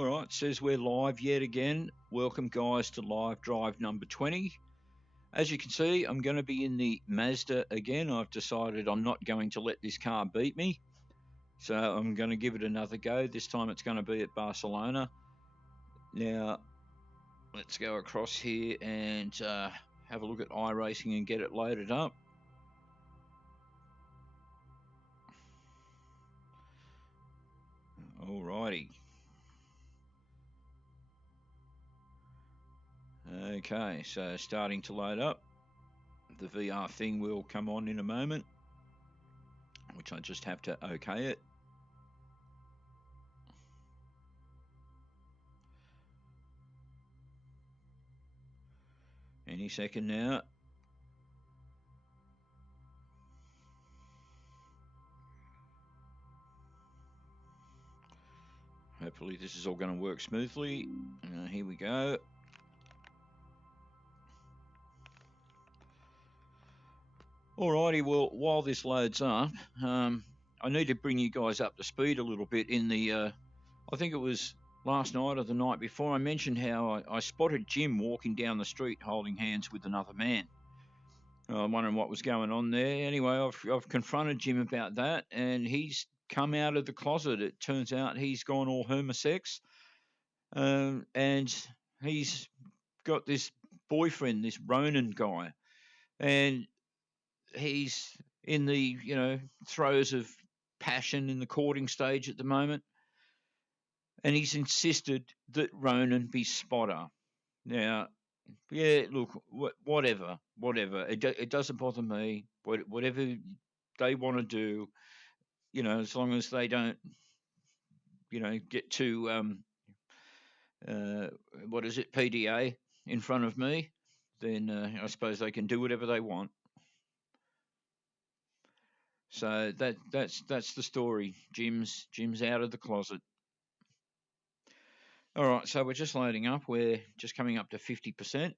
Alright, it says we're live yet again. Welcome guys to live drive number 20. As you can see, I'm going to be in the Mazda again. I've decided I'm not going to let this car beat me. So I'm going to give it another go. This time it's going to be at Barcelona. Now, let's go across here and have a look at iRacing and get it loaded up. Alrighty. Okay, so starting to load up. The VR thing will come on in a moment, which I just have to okay it. Any second now. Hopefully this is all going to work smoothly. Here we go. Alrighty, well, while this loads up, I need to bring you guys up to speed a little bit. In the, I think it was last night or the night before, I mentioned how I spotted Jim walking down the street holding hands with another man. I'm wondering what was going on there. Anyway, I've confronted Jim about that, and he's come out of the closet. It turns out he's gone all homosex, and he's got this boyfriend, this Ronan guy, and he's in the throes of passion in the courting stage at the moment, and he's insisted that Ronan be spotter. Now, yeah, look, whatever. It doesn't bother me. Whatever they want to do, as long as they don't, get to what is it, PDA in front of me, then I suppose they can do whatever they want. So that's the story. Jim's out of the closet. All right, so we're just loading up. We're just coming up to 50%.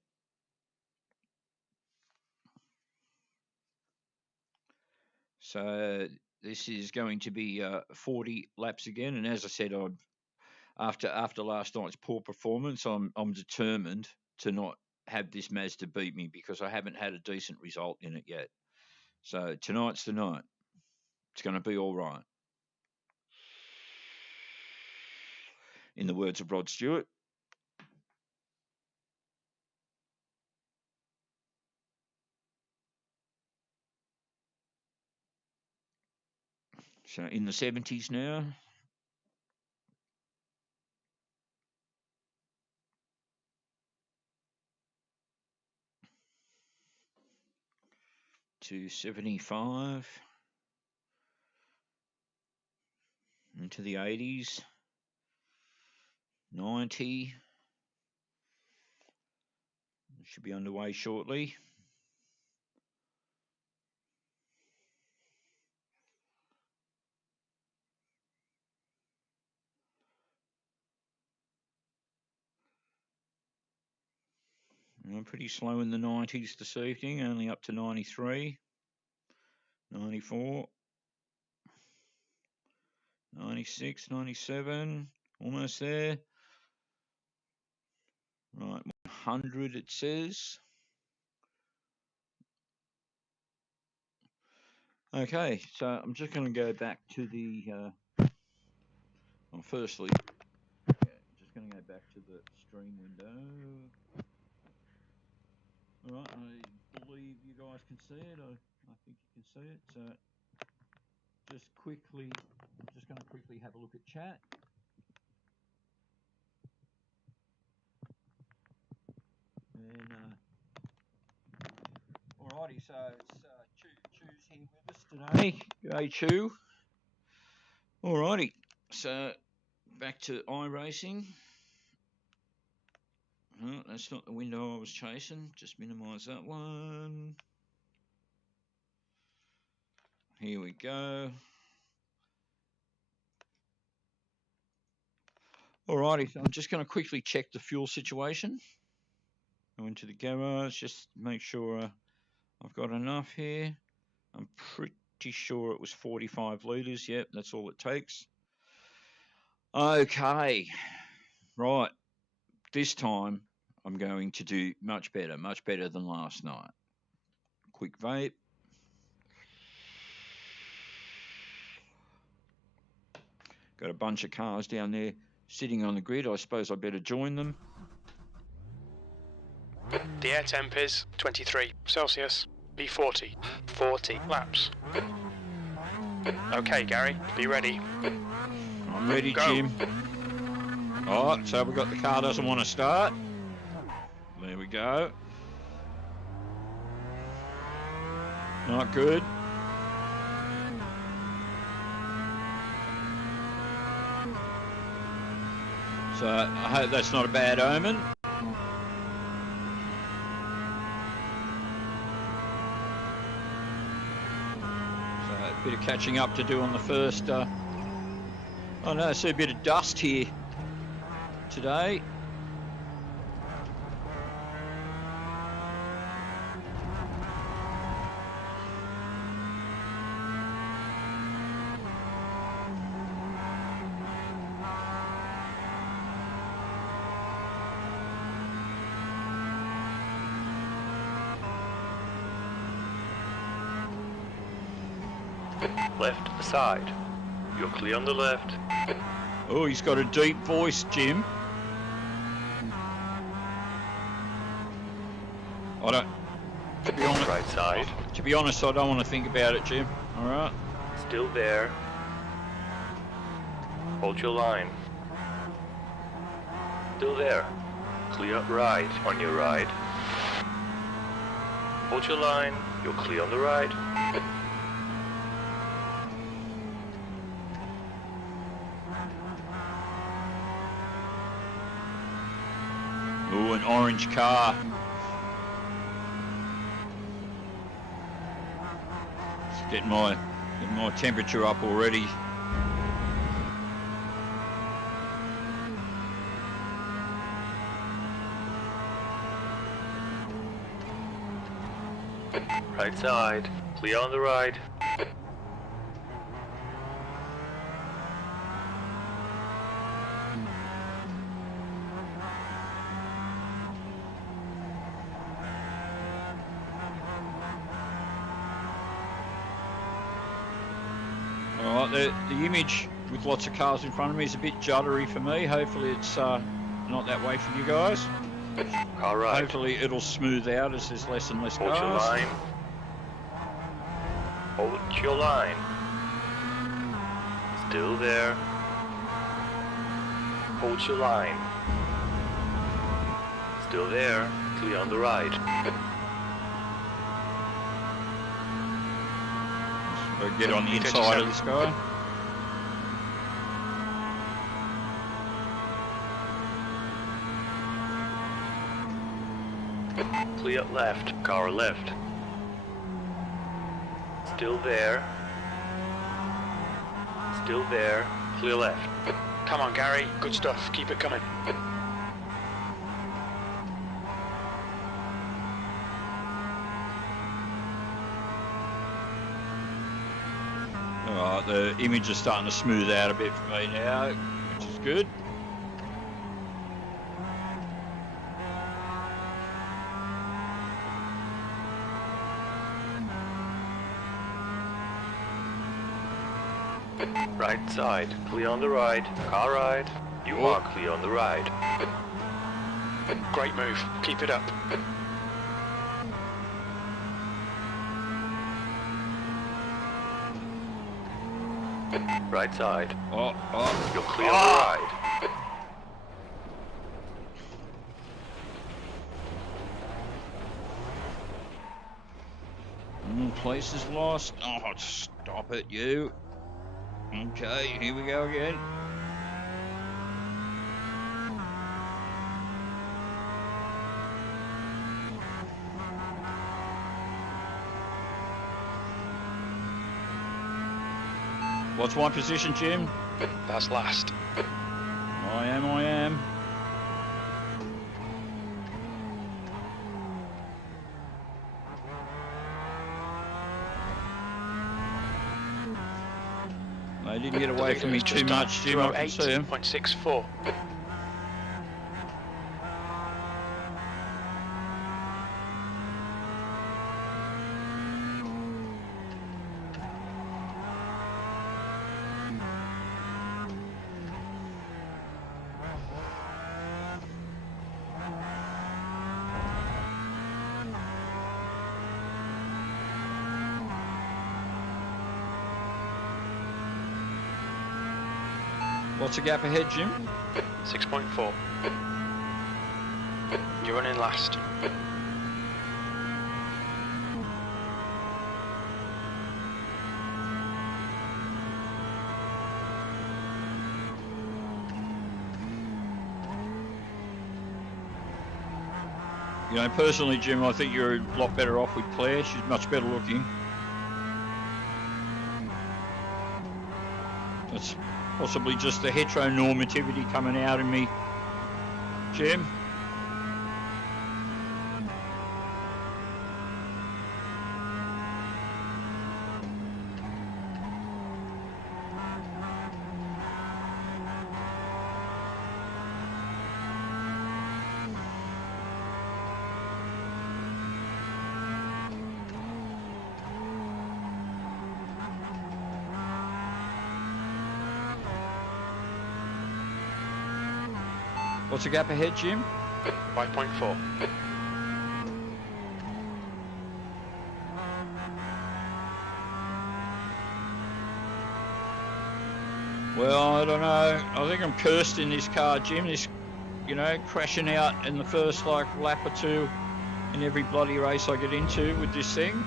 So this is going to be 40 laps again. And as I said, after last night's poor performance, I'm determined to not have this Mazda beat me because I haven't had a decent result in it yet. So tonight's the night. It's going to be all right. In the words of Rod Stewart. So in the 70s now. To 75. Into the 80s. 90. It should be underway shortly. I'm pretty slow in the 90s this evening, only up to 93, 94, 96, 97, almost there. Right, 100 it says. Okay, so I'm just going to go back to the, firstly, just going to go back to the stream window. Alright, I believe you guys can see it. I think you can see it. So I'm just going to quickly have a look at chat. And alrighty, so it's Chu's here with us today. Hey Chu. Alrighty, so back to iRacing. No, that's not the window I was chasing. Just minimise that one. Here we go. Alrighty, so I'm just going to quickly check the fuel situation. Go into the garage, just make sure I've got enough here. I'm pretty sure it was 45 litres. Yep, that's all it takes. Okay. Right. This time I'm going to do much better than last night. Quick vape. Got a bunch of cars down there sitting on the grid. I suppose I better join them. The air temp is 23 Celsius, B40, 40 laps. Okay, Gary, be ready. I'm ready, Go. Jim. Oh, so we've got the car doesn't want to start. There we go. Not good. So I hope that's not a bad omen. So a bit of catching up to do on the first. Oh no, I see a bit of dust here today. Left side. You're clear on the left. Oh, he's got a deep voice, Jim. I don't. To be honest, Right side. To be honest, I don't want to think about it, Jim. All right. Still there. Hold your line. Still there. Clear right on your right. Hold your line. You're clear on the right. Ooh, an orange car. Just getting my temperature up already. Right side. Clear on the right. All right, the image with lots of cars in front of me is a bit juddery for me. Hopefully it's not that way for you guys. Car right. Hopefully it'll smooth out as there's less and less Hold cars. your line. Hold your line. Still there. Hold your line. Still there. Clear on the right. So get on the inside of this guy. Clear left. Car left. Still there. Still there. Clear left. Come on, Gary, good stuff, keep it coming. Alright, the image is starting to smooth out a bit for me now, which is good. Right side. Clear on the right. Car right. You are clear on the right. Great move, keep it up. Right side. Oh. You're clear on the right. Place is lost. Oh, stop it, you. Okay, here we go again. What's my position, Jim? That's last. I am. They didn't get away from me too much, Jim. I can see him. 8.64. What's the gap ahead, Jim? 6.4. You're running last. You know, personally, Jim, I think you're a lot better off with Claire. She's much better looking. That's possibly just the heteronormativity coming out in me, Jim. What's the gap ahead, Jim? 5.4. Well, I don't know. I think I'm cursed in this car, Jim. This, you know, crashing out in the first, like, lap or two in every bloody race I get into with this thing.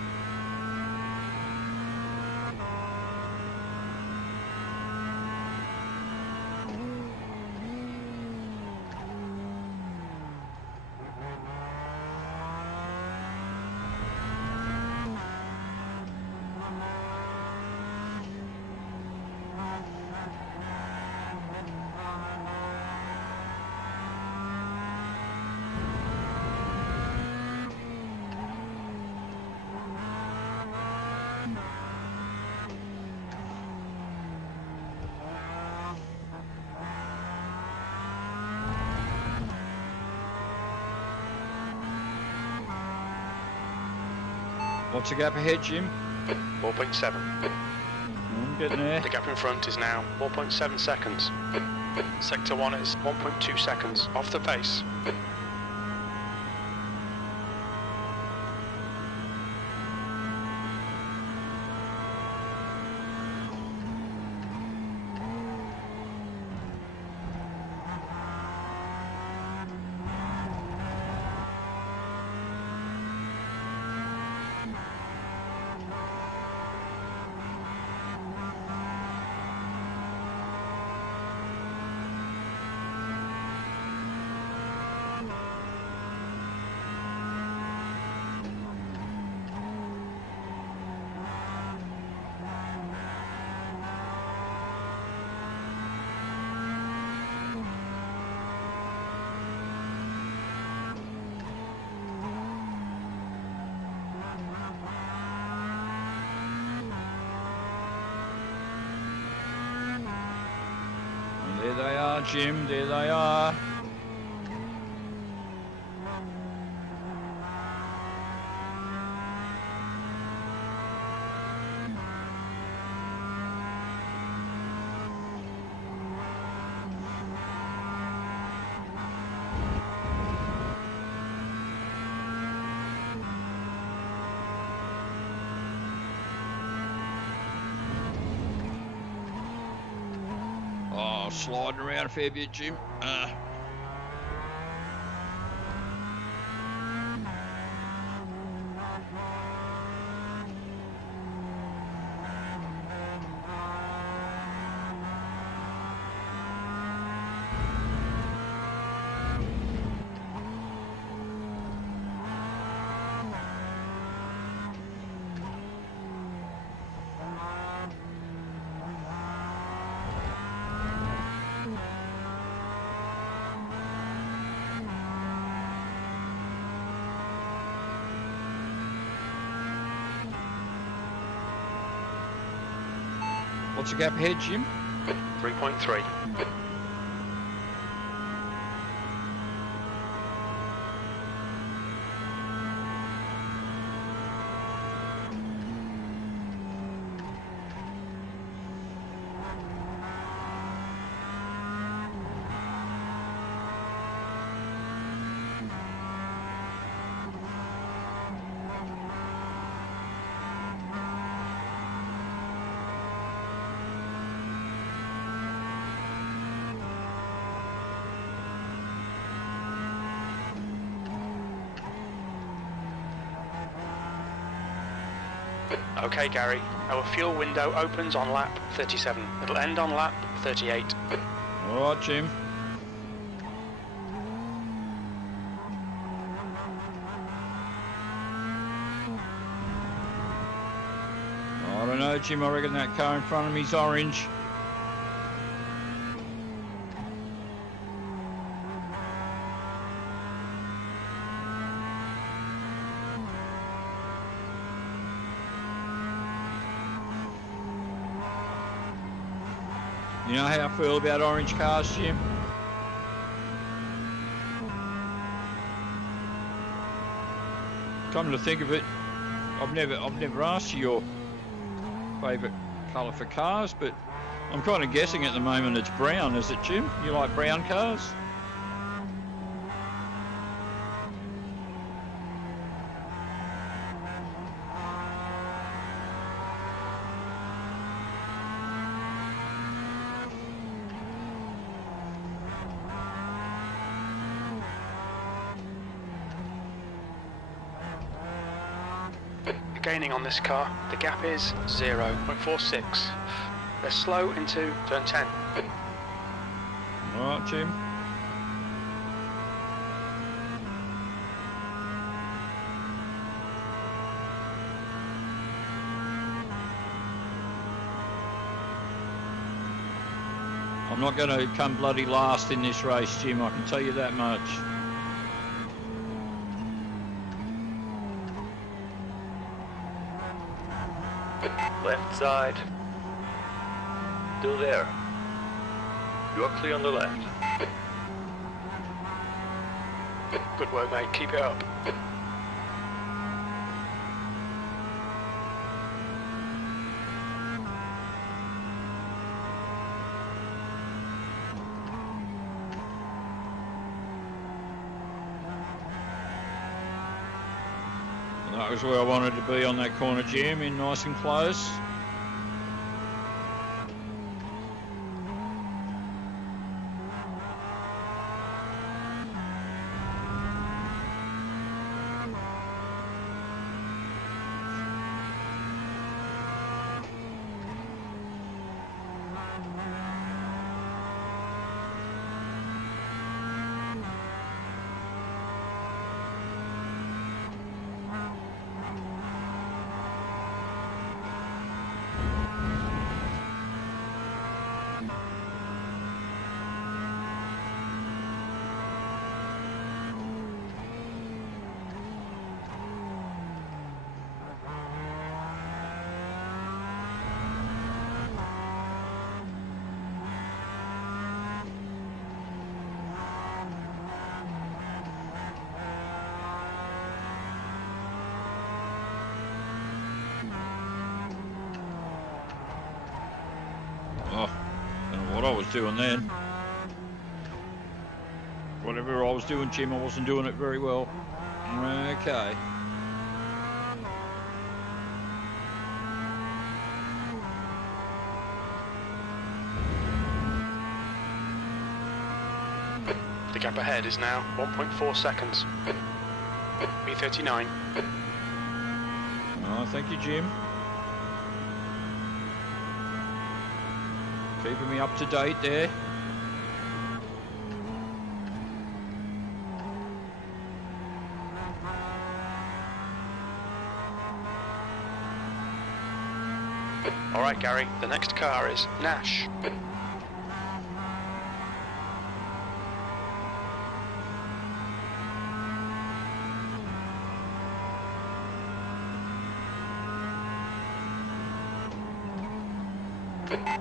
What's the gap ahead, Jim? 4.7. I'm getting there. The gap in front is now 4.7 seconds. Sector 1 is 1.2 seconds off the pace. There they are, Jim. There they are. Oh, sliding around a fair bit, Jim. What's the gap ahead, Jim? 3.3. Okay, Gary. Our fuel window opens on lap 37. It'll end on lap 38. All right, Jim. I don't know, Jim. I reckon that car in front of me's orange. You know how I feel about orange cars, Jim? Come to think of it, I've never asked you your favourite colour for cars, but I'm kind of guessing at the moment it's brown, is it, Jim? You like brown cars? Gaining on this car, the gap is 0.46. They're slow into turn 10. All right, Jim. I'm not going to come bloody last in this race, Jim, I can tell you that much. Left side. Still there. You're clear on the left. Good work, mate. Keep it up. That was where I wanted to be on that corner, Jim, in nice and close. Oh, I don't know what I was doing then. Whatever I was doing, Jim, I wasn't doing it very well. Okay. The gap ahead is now 1.4 seconds. B39. Oh, thank you, Jim. Keeping me up to date there. All right, Gary. The next car is Nash.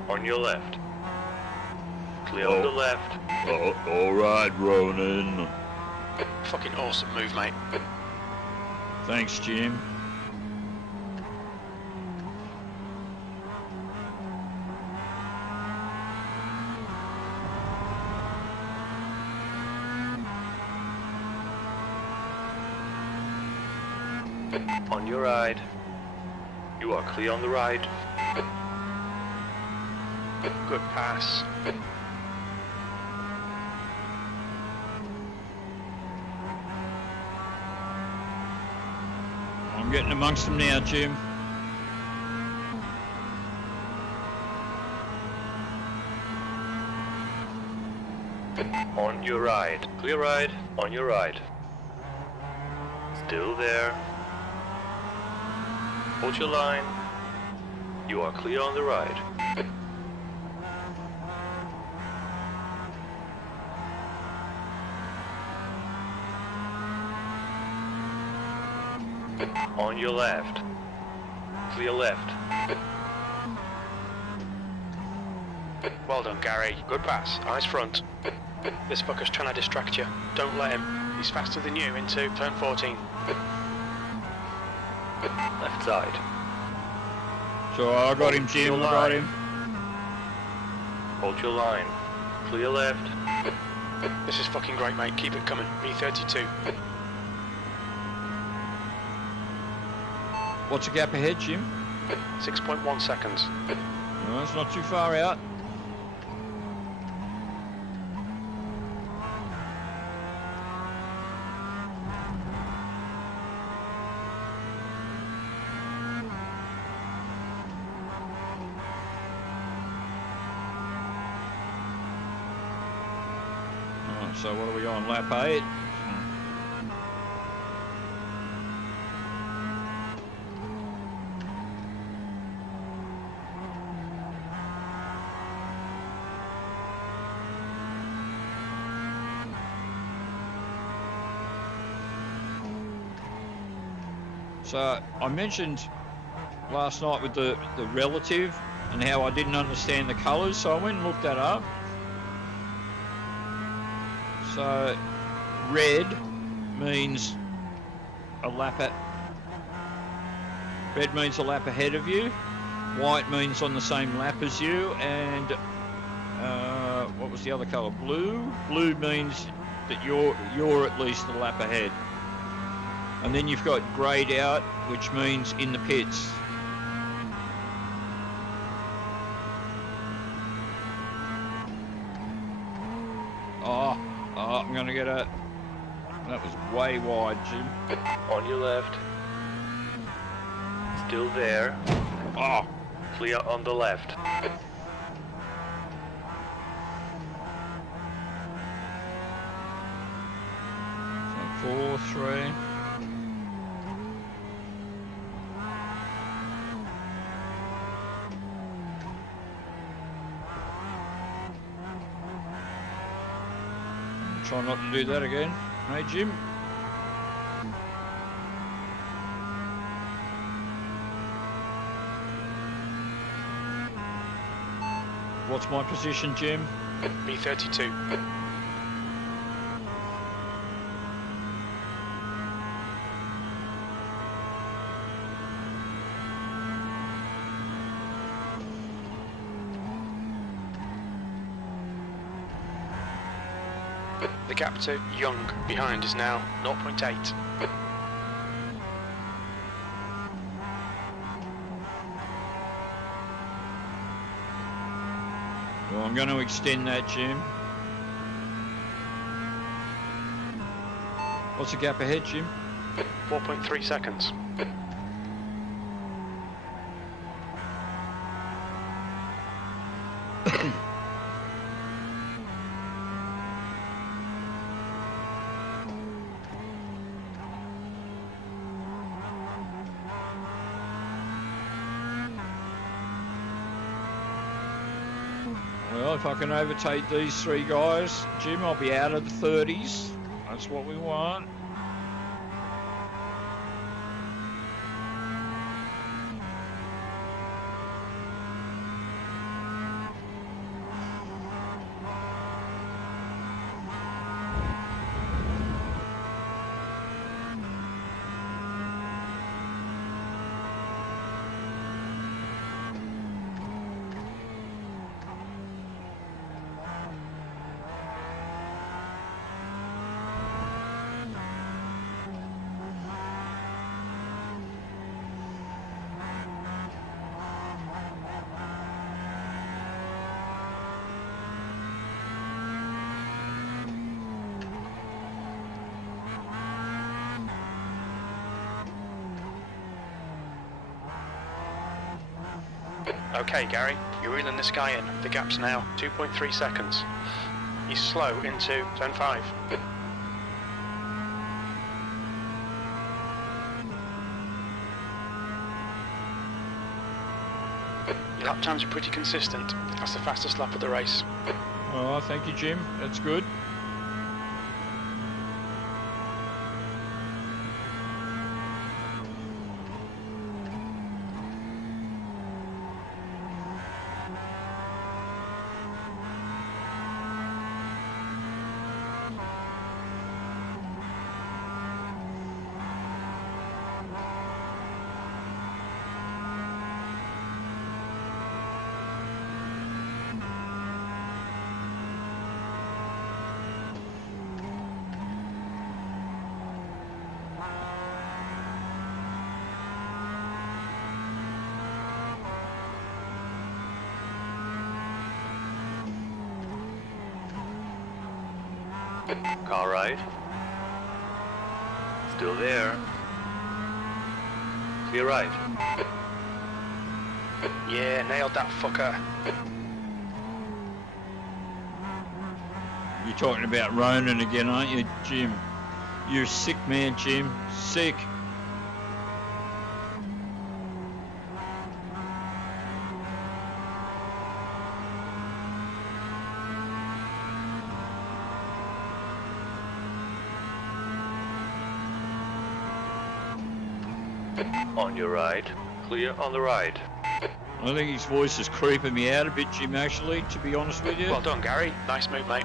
On your left. Clear on the left. Oh, all right, Ronan. Fucking awesome move, mate. Thanks, Jim. On your right. You are clear on the right. Good pass. I'm getting amongst them now, Jim. On your right. Clear right. On your right. Still there. Hold your line. You are clear on the right. On your left. Clear left. Well done, Gary. Good pass. Eyes front. This fucker's trying to distract you. Don't let him. He's faster than you into turn 14. Left side. So I got him, Jim. I got him. Hold your line. Clear left. This is fucking great, mate. Keep it coming. B32. What's the gap ahead, Jim? 6.1 seconds. No, it's not too far out. Alright, so what are we on? Lap 8? So I mentioned last night with the relative and how I didn't understand the colours, so I went and looked that up. So red means a lap ahead of you. White means on the same lap as you, and what was the other colour? Blue. Blue means that you're at least a lap ahead. And then you've got greyed out, which means in the pits. Oh, I'm going to get a... That was way wide, Jim. On your left. Still there. Oh. Clear on the left. So 4, 3... Try not to do that again. Hey, Jim? What's my position, Jim? B32. The gap to Young behind is now 0.8. Well, I'm going to extend that, Jim. What's the gap ahead, Jim? 4.3 seconds. Well, if I can overtake these 3 guys, Jim, I'll be out of the 30s. That's what we want. Okay, Gary, you're reeling this guy in. The gap's now 2.3 seconds. He's slow into zone 5. Your lap times are pretty consistent. That's the fastest lap of the race. Oh, thank you, Jim. That's good. Car right. Still there. Clear right. Yeah, nailed that fucker. You're talking about Ronan again, aren't you, Jim? You're a sick man, Jim. Sick. On your right. Clear on the right. I think his voice is creeping me out a bit, Jim, actually, to be honest with you. Well done, Gary. Nice move, mate.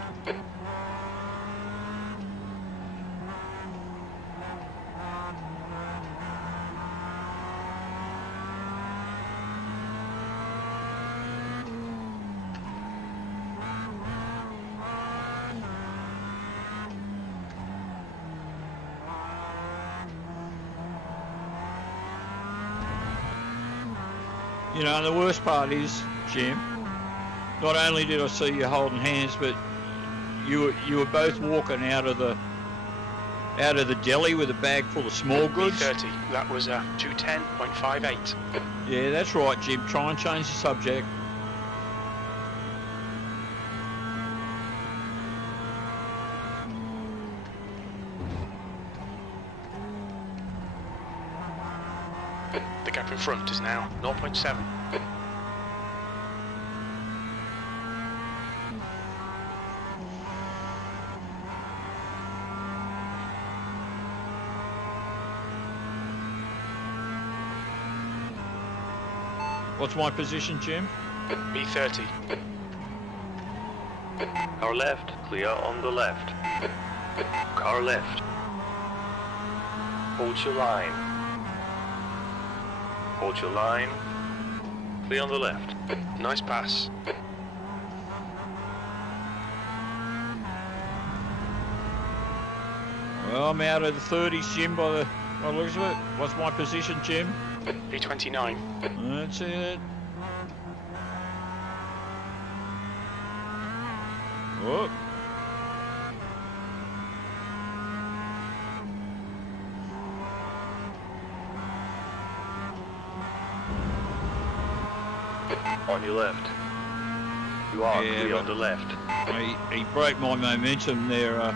You know, and the worst part is, Jim, not only did I see you holding hands, but you were both walking out of the deli with a bag full of small goods. B30. That was 210.58. Yeah, that's right, Jim. Try and change the subject. The gap in front is now 0.7. What's my position, Jim? B30. Car left. Clear on the left. Car left. Hold your line. Hold your line. Clear on the left. Nice pass. Well, I'm out of the 30s, Jim, by the looks of it. What's my position, Jim? B29. That's it. Oh. On your left. You are Yeah, clear but on the left. He broke my momentum there,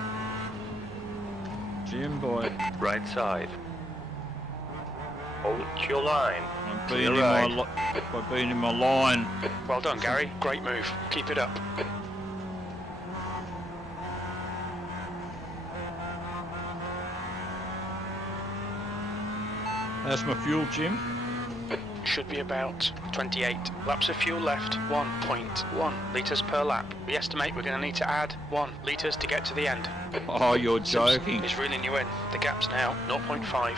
Jim, by Right side. Hold your line. being Clear in right. by being in my line. Well done, Gary. Great move. Keep it up. That's my fuel, Jim. Should be about 28. Laps of fuel left, 1.1 litres per lap. We estimate we're going to need to add 1 litres to get to the end. Oh, you're joking. He's reeling you in. The gap's now 0.5.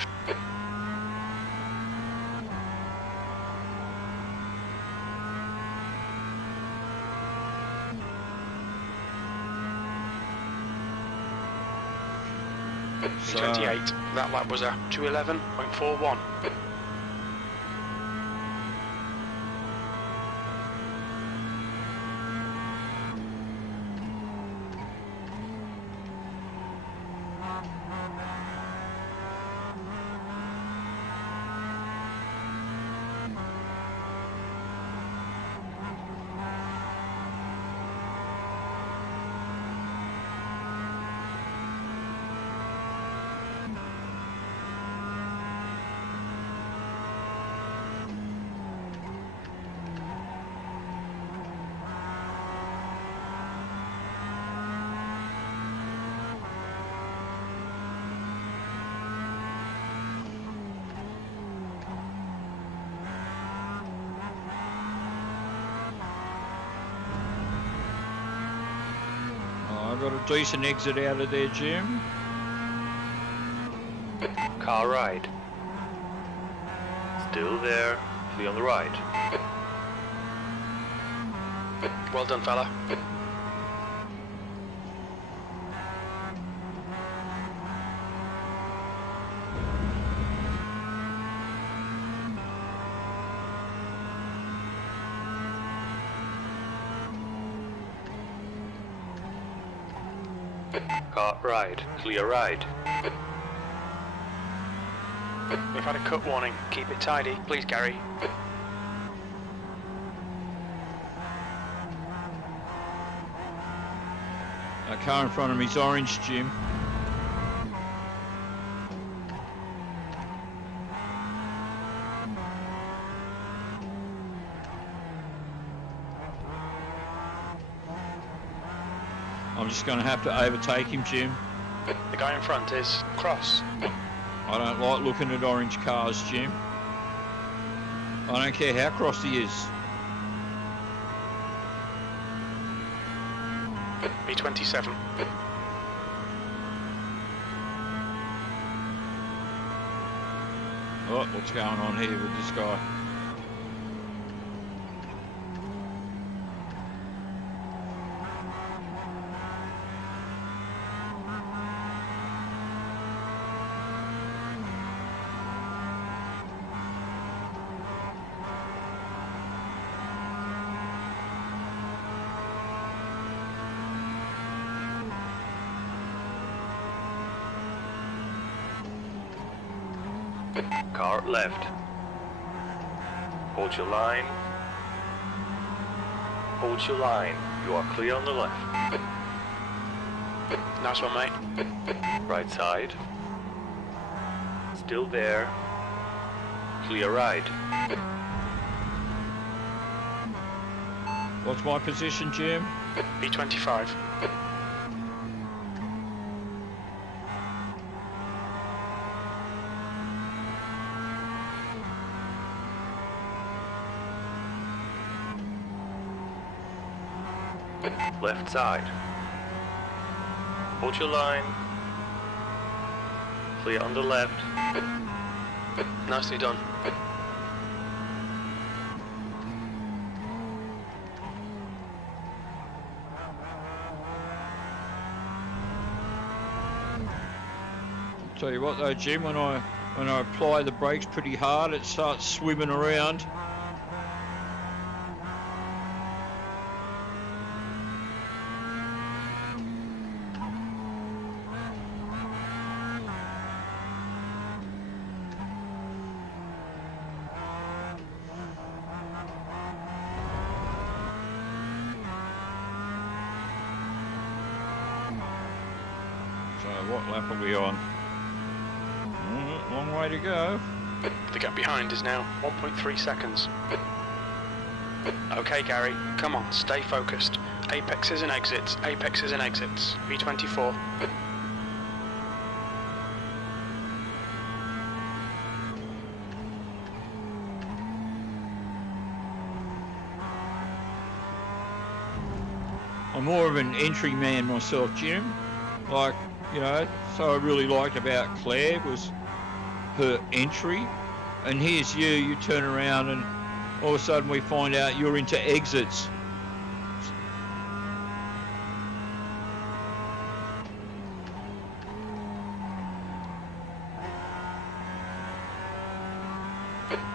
So, 28. That lap was a 211.41. got a decent exit out of there, Jim. Car right. Still there. Clear on the right. Well done, fella. Car right. Clear right. We've had a cut warning. Keep it tidy, please, Gary. A car in front of me's orange, Jim. I'm just going to have to overtake him, Jim. The guy in front is cross. I don't like looking at orange cars, Jim. I don't care how cross he is. B27. Oh, what's going on here with this guy? Car left. Hold your line. Hold your line. You are clear on the left. Nice one, mate. Right side. Still there. Clear right. What's my position, Jim? B25. Left side. Hold your line. Clear on the left. Nicely done. Tell you what though, Jim, when I apply the brakes pretty hard, it starts swimming around. So what lap are we on? Long way to go. The gap behind is now 1.3 seconds. Okay, Gary, come on, stay focused. Apexes and exits, apexes and exits. B24. I'm more of an entry man myself, Jim. Like, you know, so I really liked about Claire was her entry. And here's you turn around and all of a sudden we find out you're into exits.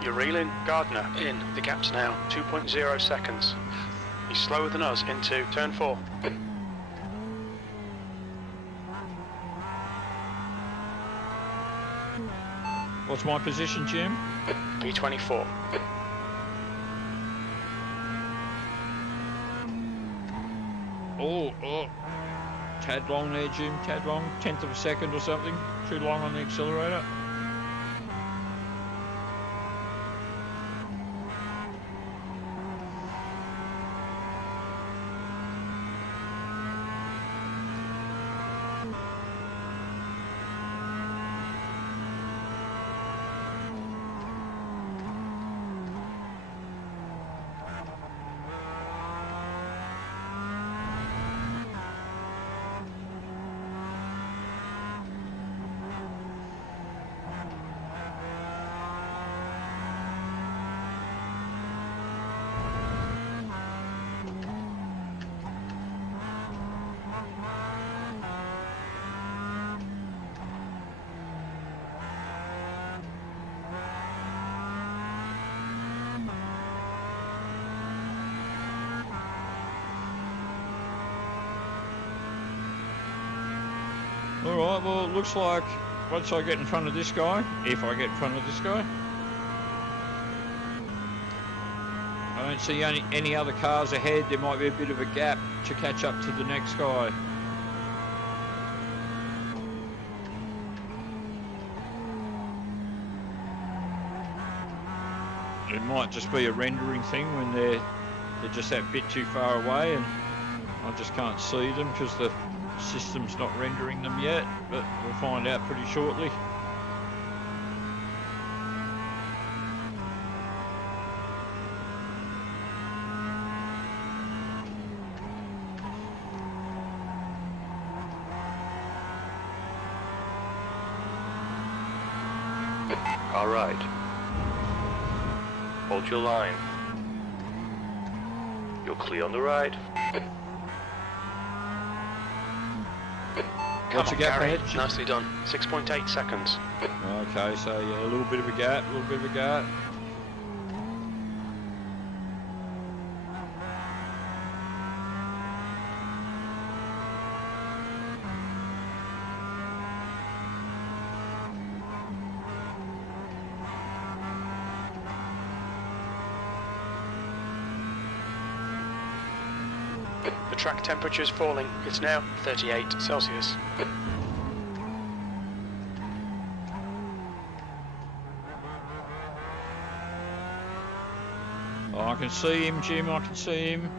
You're reeling. Gardner in. The gap's now 2.0 seconds. He's slower than us into turn 4. What's my position, Jim? B24. Oh, tad long there, Jim, tad long, 1/10 of a second or something, too long on the accelerator. Alright, well, it looks like once I get in front of this guy, if I get in front of this guy, I don't see any other cars ahead. There might be a bit of a gap to catch up to the next guy. It might just be a rendering thing when they're just that bit too far away and I just can't see them because the system's not rendering them yet, but we'll find out pretty shortly. All right. Hold your line. You're clear on the right. What's the gap ahead? Nicely done. 6.8 seconds. Okay, so yeah, a little bit of a gap, The track temperature is falling. It's now 38 Celsius. Oh, I can see him, Jim, I can see him.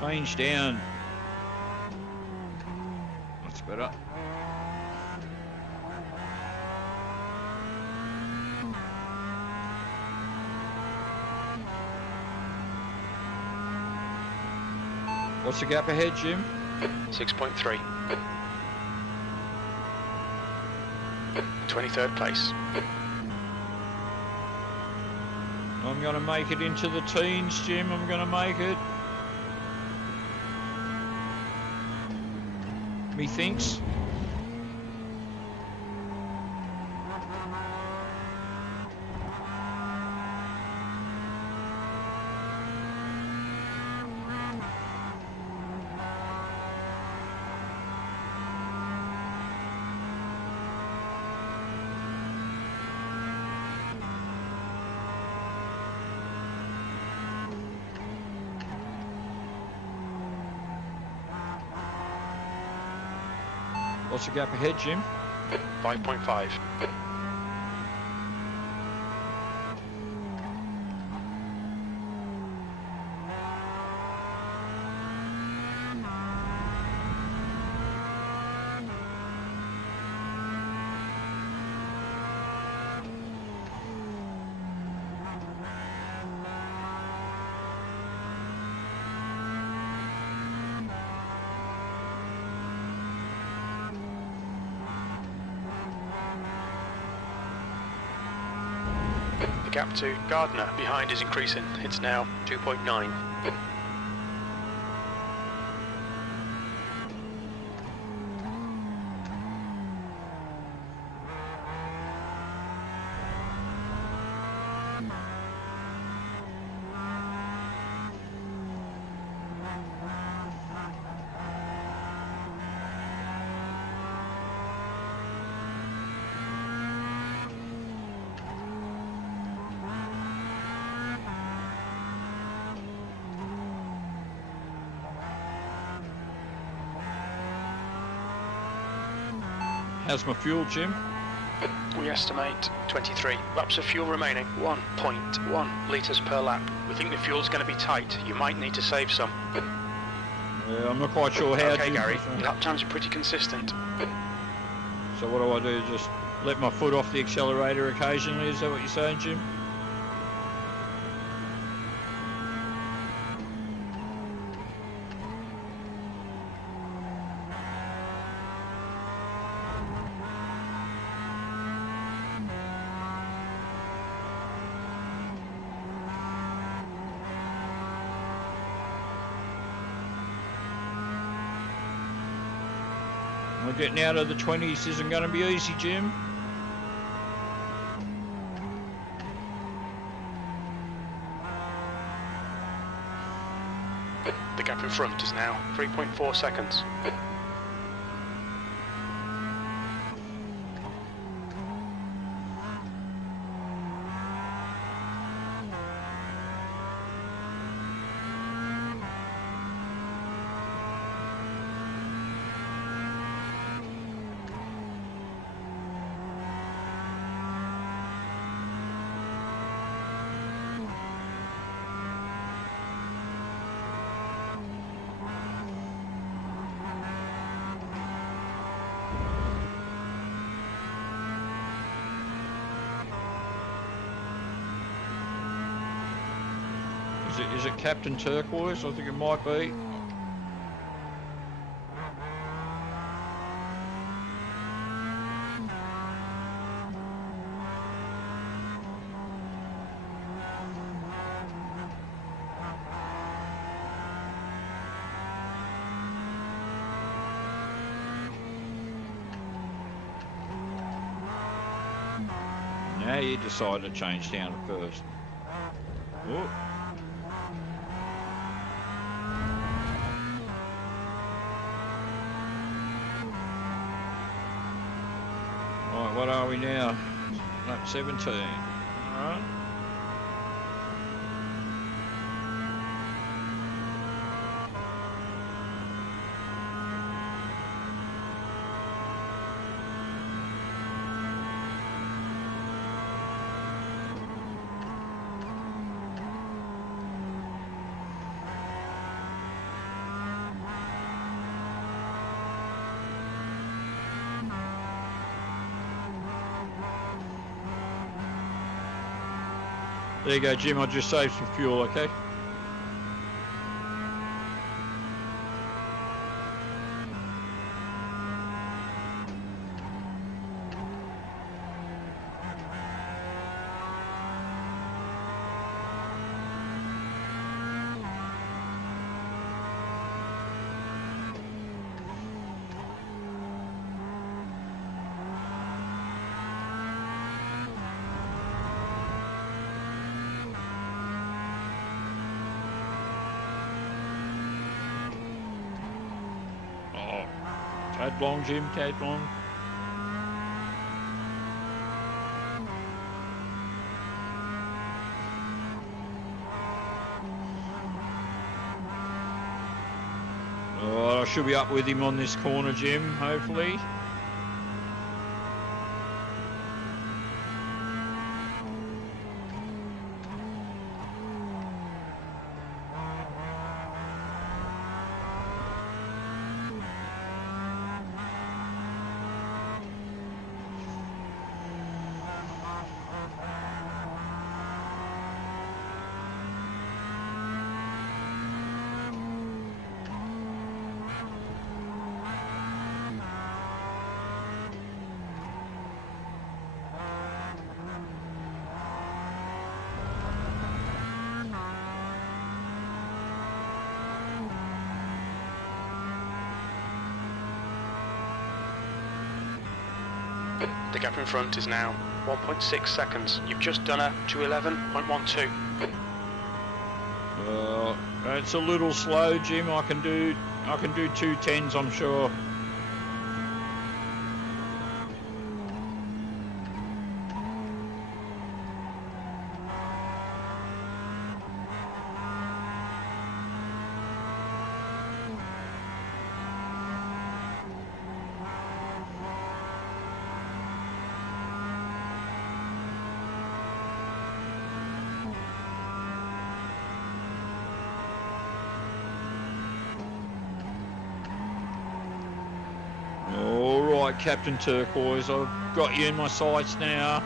Change down. That's better. What's the gap ahead, Jim? 6.3. 23rd place. I'm going to make it into the teens, Jim. I'm going to make it. Methinks. What's the gap ahead, Jim? 5.5. The gap to Gardner behind is increasing. It's now 2.9. How's my fuel, Jim? We estimate 23 laps of fuel remaining. 1.1 litres per lap. We think the fuel's going to be tight. You might need to save some. Yeah, I'm not quite sure how. Okay, Jim. Gary. Lap times are pretty consistent. So what do? Just let my foot off the accelerator occasionally? Is that what you're saying, Jim? Well, getting out of the 20s isn't going to be easy, Jim. The gap in front is now 3.4 seconds. Is it Captain Turquoise? I think it might be. Now you decide to change down at first. Oh. Right, what are we now? Lap 17. Alright. There you go, Jim. I just saved some fuel, okay? Tad long, Jim, tad long. Oh, I should be up with him on this corner, Jim, hopefully. The gap in front is now 1.6 seconds. You've just done a 2:11.12. It's a little slow, Jim. I can do 2:10s, I'm sure. Captain Turquoise, I've got you in my sights now.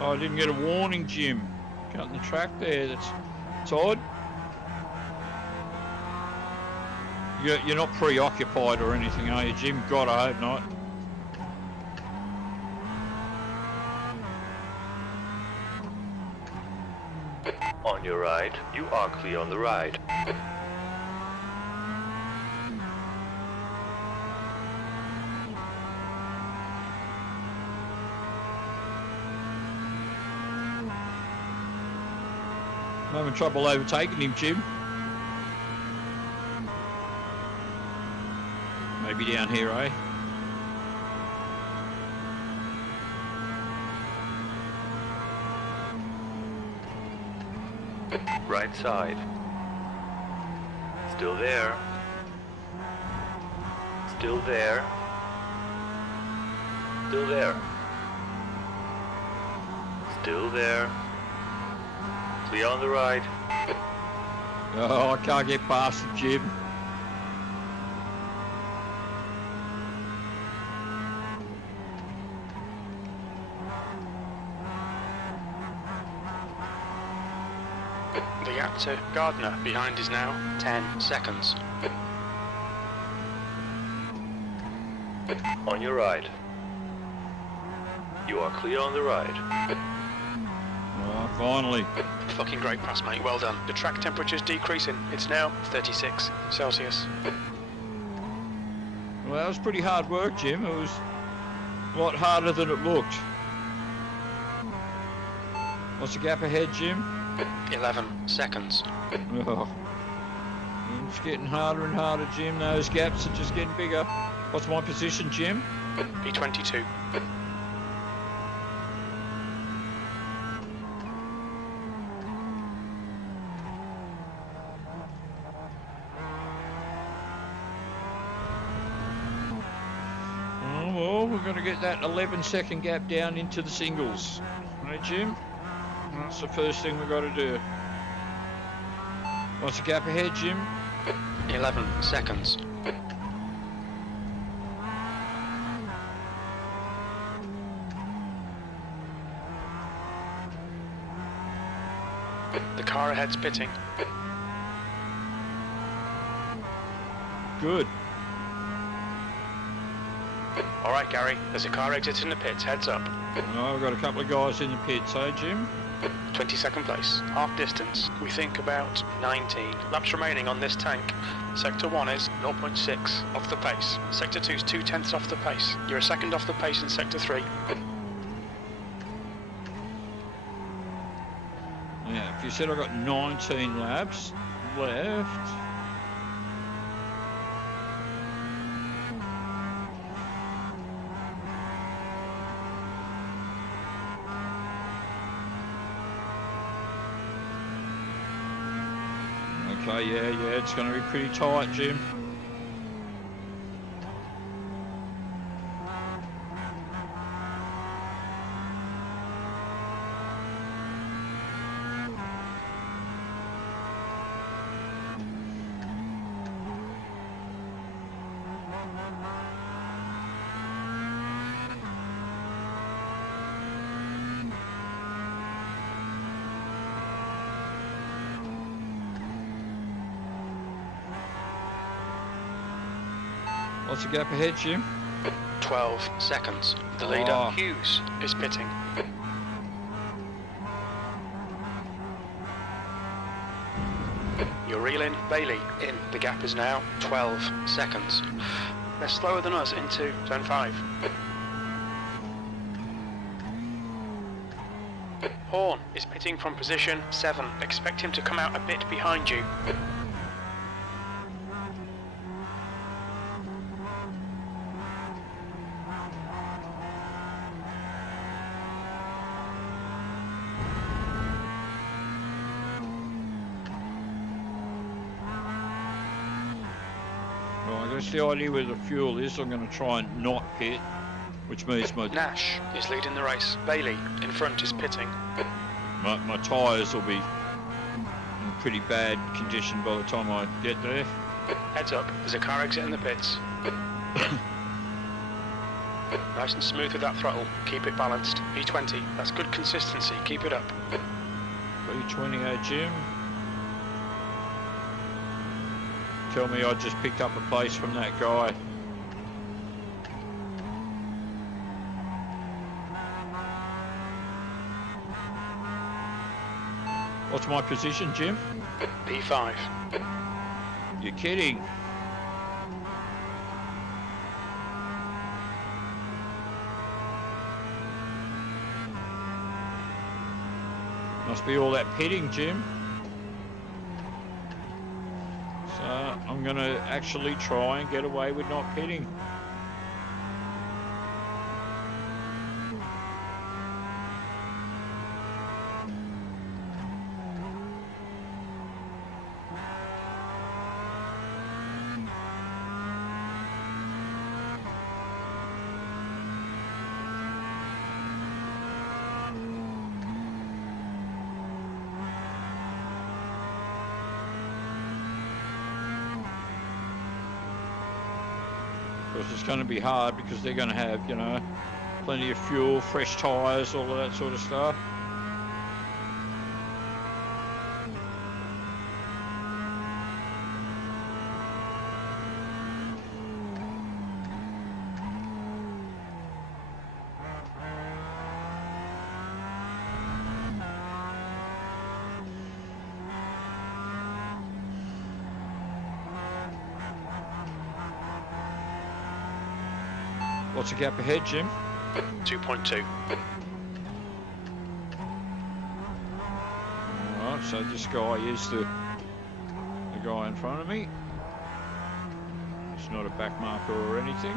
Oh, I didn't get a warning, Jim. Cutting the track there. That's odd. You're not preoccupied or anything, are you, Jim? God, I hope not. On your right, you are clear on the right. I'm having trouble overtaking him, Jim. Maybe down here, eh? Right side. Still there. Still there. Still there. Still there. Clear on the right. Oh, I can't get past him, Jim. The gap to Gardner behind is now 10 seconds. On your right. You are clear on the right. Oh, finally. Fucking great pass, mate. Well done. The track temperature's decreasing. It's now 36 Celsius. Well, that was pretty hard work, Jim. It was a lot harder than it looked. What's the gap ahead, Jim? 11 seconds. Oh. It's getting harder and harder, Jim. Those gaps are just getting bigger. What's my position, Jim? P22. Oh, well, we're going to get that 11-second gap down into the singles. Right, Jim? That's the first thing we've got to do. What's the gap ahead, Jim? 11 seconds. The car ahead's pitting. Good. All right, Gary. There's a car exiting the pits. Heads up. Oh, we've got a couple of guys in the pits, eh, Jim? 22nd place. Half distance. We think about 19 laps remaining on this tank. Sector 1 is 0.6 off the pace. Sector 2 is 0.2 off the pace. You're a second off the pace in Sector 3. Yeah, if you said I've got 19 laps left. Okay, yeah, it's going to be pretty tight, Jim. What's the gap ahead, Jim? 12 seconds. The leader, Oh. Hughes, is pitting. You're reeling, Bailey in. The gap is now 12 seconds. They're slower than us into Zone 5. Horn is pitting from position 7. Expect him to come out a bit behind you. Well, I guess the idea with the fuel is I'm going to try and not pit, which means Nash is leading the race. Bailey in front is pitting. my tyres will be in pretty bad condition by the time I get there. Heads up, there's a car exit in the pits. Nice and smooth with that throttle. Keep it balanced. V20. That's good consistency. Keep it up. V20, Jim. Tell me I just picked up a place from that guy. What's my position, Jim? P5. You're kidding. Must be all that pitting, Jim. So I'm going to actually try and get away with not pitting. It's going to be hard because they're going to have, you know, plenty of fuel, fresh tyres, all of that sort of stuff. What's the gap ahead, Jim? 2.2. Alright, so this guy is the guy in front of me. It's not a back marker or anything.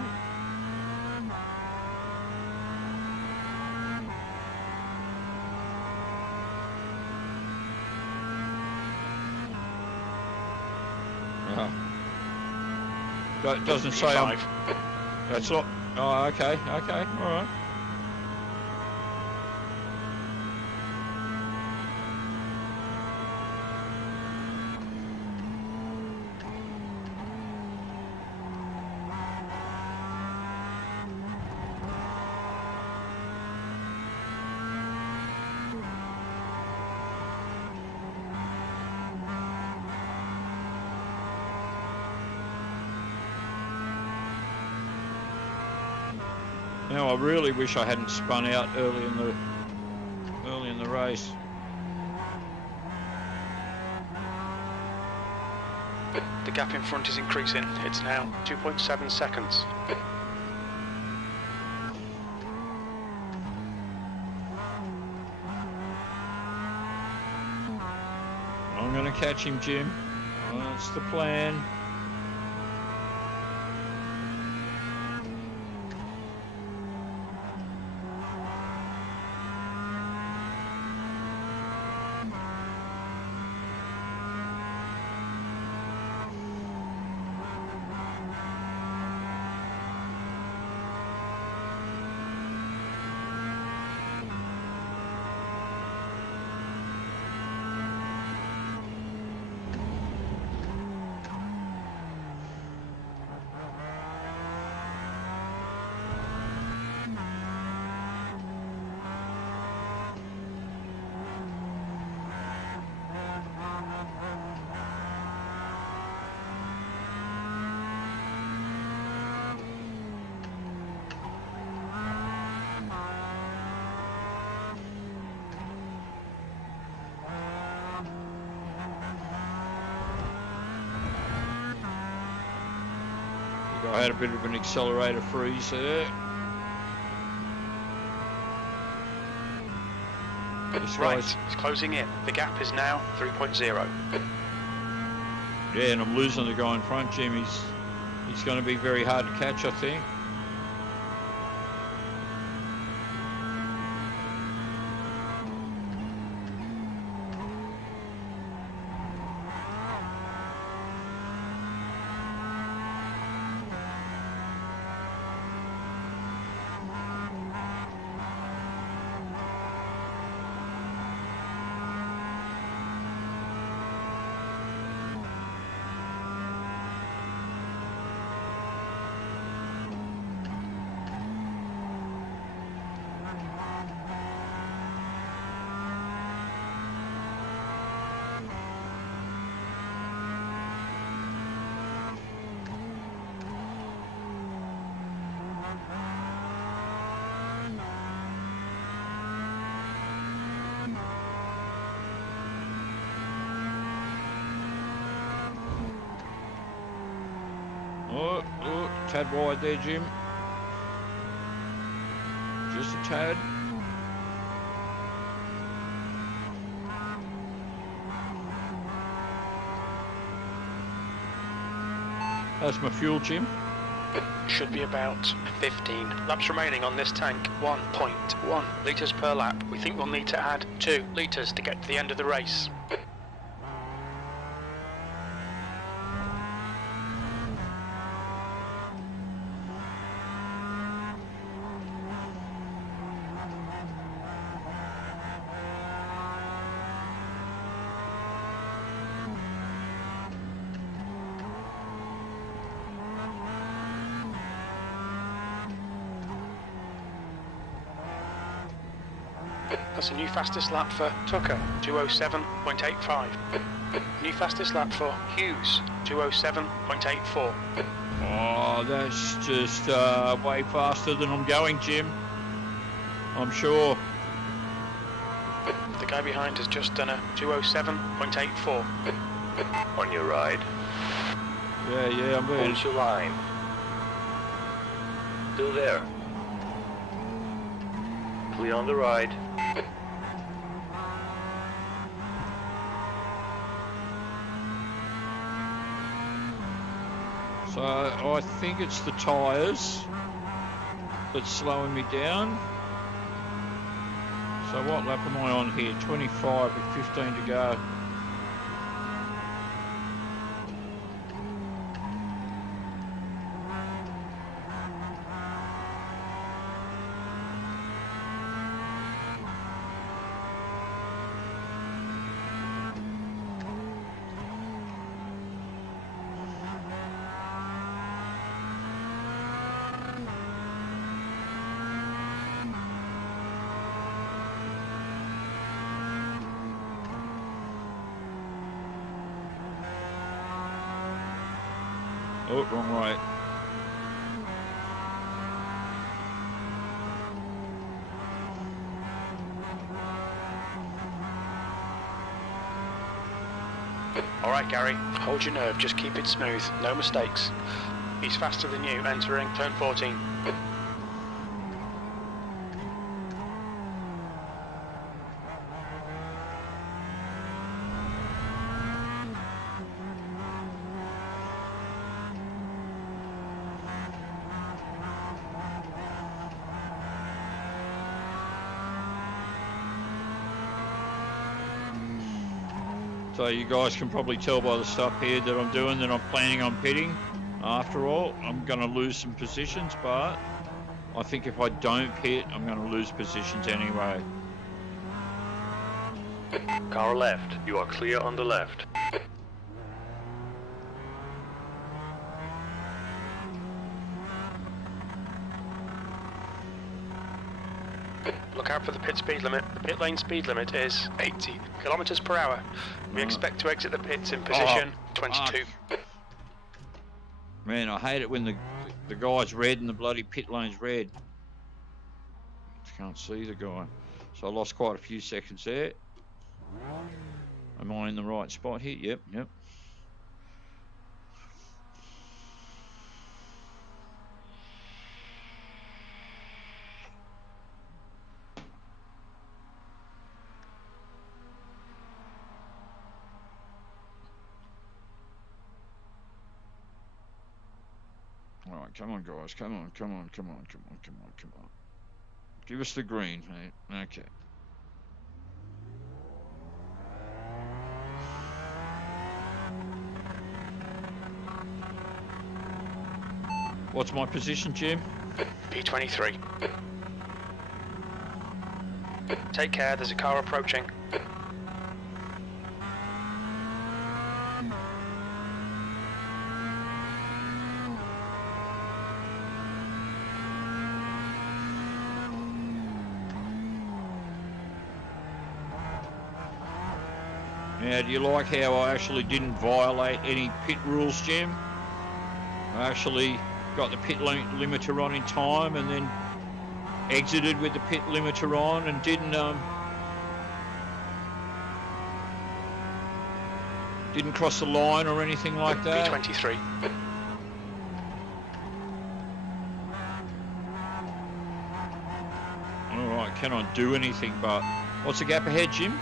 That doesn't say I'm... That's not... Oh, okay, all right. Now I really wish I hadn't spun out early in the race. The gap in front is increasing. It's now 2.7 seconds. I'm going to catch him, Jim. That's the plan. I had a bit of an accelerator freeze there. Right, it's closing in. The gap is now 3.0. Yeah, and I'm losing the guy in front, Jim. He's going to be very hard to catch, I think. Oh, tad wide there, Jim. Just a tad. That's my fuel, Jim. Should be about 15 laps remaining on this tank. 1.1 litres per lap. We think we'll need to add 2 litres to get to the end of the race. That's a new fastest lap for Tucker, 207.85. New fastest lap for Hughes, 207.84. Oh, that's just way faster than I'm going, Jim. I'm sure. The guy behind has just done a 207.84. On your ride. Yeah, I'm there. Hold your line. Still there. Clear on the ride. So I think it's the tyres that's slowing me down. So what lap am I on here? 25 with 15 to go. Oh, wrong way. All right, Gary, hold your nerve, just keep it smooth, no mistakes. He's faster than you, entering turn 14. So you guys can probably tell by the stuff here that I'm doing that I'm planning on pitting. After all, I'm going to lose some positions, but I think if I don't pit, I'm going to lose positions anyway. Car left. You are clear on the left. Look out for the pit speed limit. The pit lane speed limit is 80 kilometers per hour. We expect to exit the pits in position 22. Man, I hate it when the guy's red and the bloody pit lane's red. Can't see the guy. So I lost quite a few seconds there. Am I in the right spot here? Yep. All right, come on, guys. Come on. Give us the green, mate. Okay. What's my position, Jim? P23. Take care, there's a car approaching. Now, do you like how I actually didn't violate any pit rules, Jim? I actually got the pit limiter on in time and then exited with the pit limiter on and didn't cross the line or anything like that. P23. cannot do anything. But what's the gap ahead, Jim?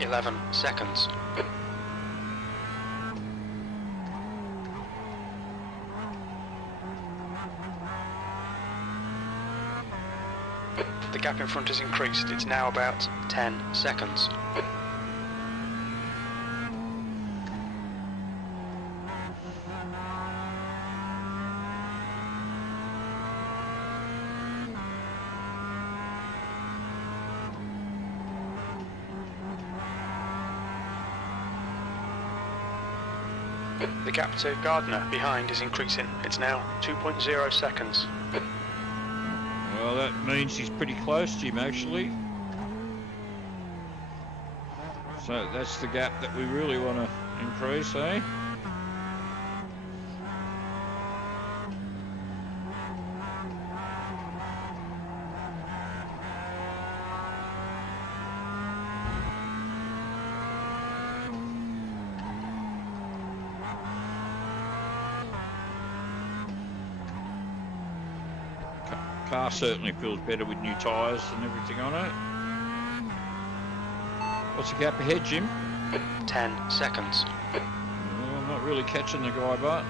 11 seconds. The gap in front has increased. It's now about 10 seconds. The gap to Gardner behind is increasing. It's now 2.0 seconds. Well, that means he's pretty close, Jim, actually. So that's the gap that we really want to increase, eh? Car certainly feels better with new tyres and everything on it. What's the gap ahead, Jim? 10 seconds. Well, I'm not really catching the guy, but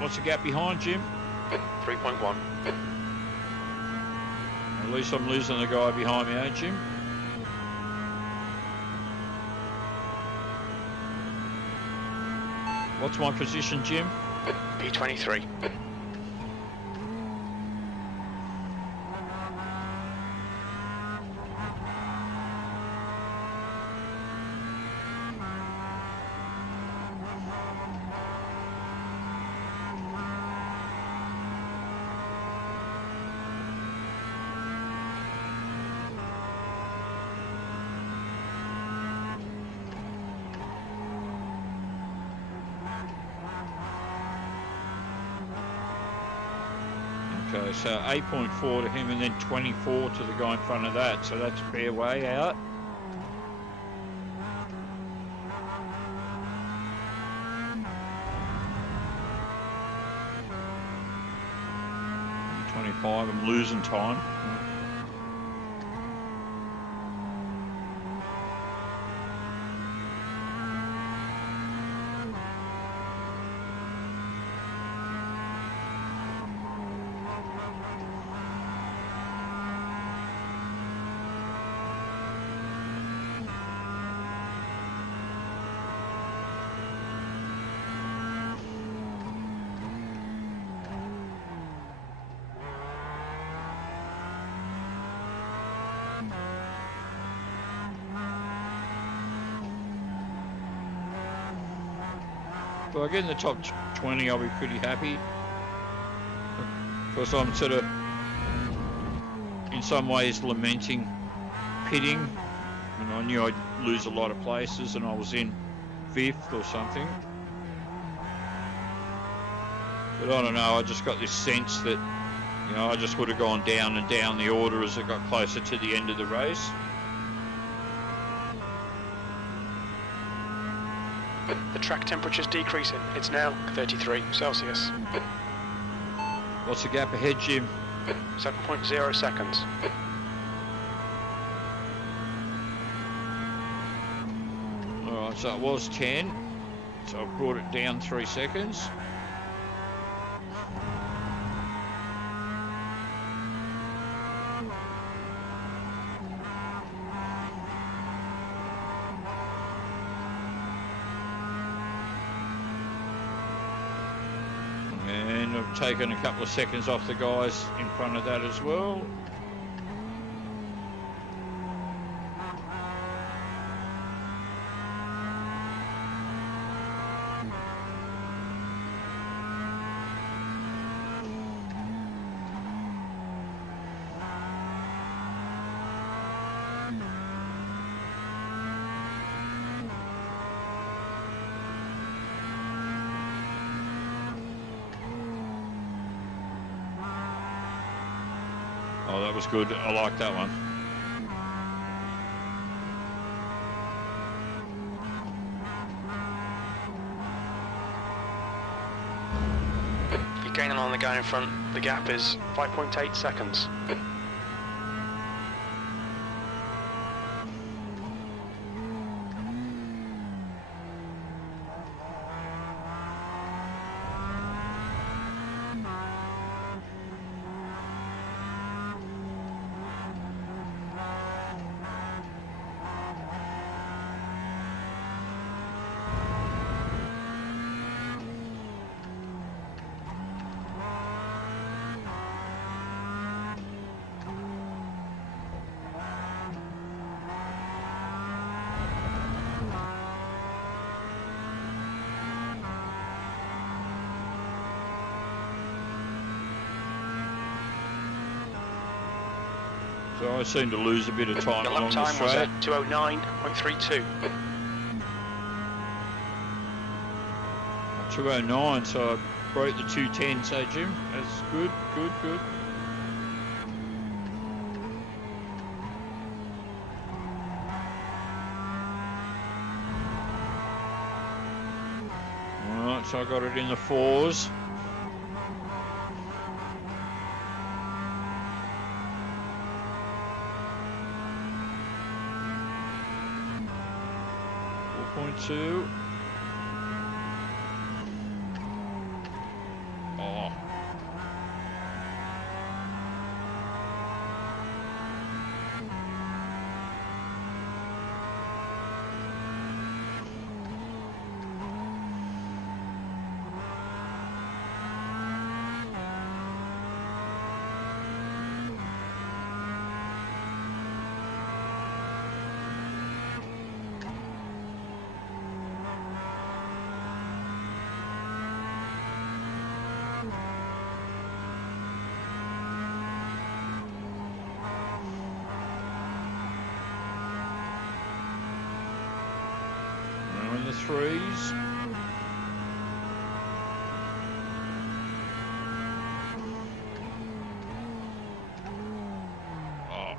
what's the gap behind, Jim? 3.1. At least I'm losing the guy behind me, eh, Jim? What's my position, Jim? P23. Okay, so 8.4 to him and then 24 to the guy in front of that, so that's a fair way out. I'm losing time. If I get in the top 20, I'll be pretty happy. Because I'm sort of, in some ways, lamenting pitting. And I knew I'd lose a lot of places, and I was in 5th or something. But I don't know, I just got this sense that, you know, I just would have gone down and down the order as I got closer to the end of the race. The track temperature's decreasing. It's now 33 Celsius. What's the gap ahead, Jim? 7.0 seconds. Alright, so it was 10. So I've brought it down 3 seconds. And I've taken a couple of seconds off the guys in front of that as well. Oh, that was good. I like that one. You're gaining on the guy in front. The gap is 5.8 seconds. I seem to lose a bit of time Your along lap the time was straight. at 209.32. 209, so I broke the 210, so Jim, that's good, good, good. Alright, so I got it in the 4s. Two. Oh. In the 3s. Oh.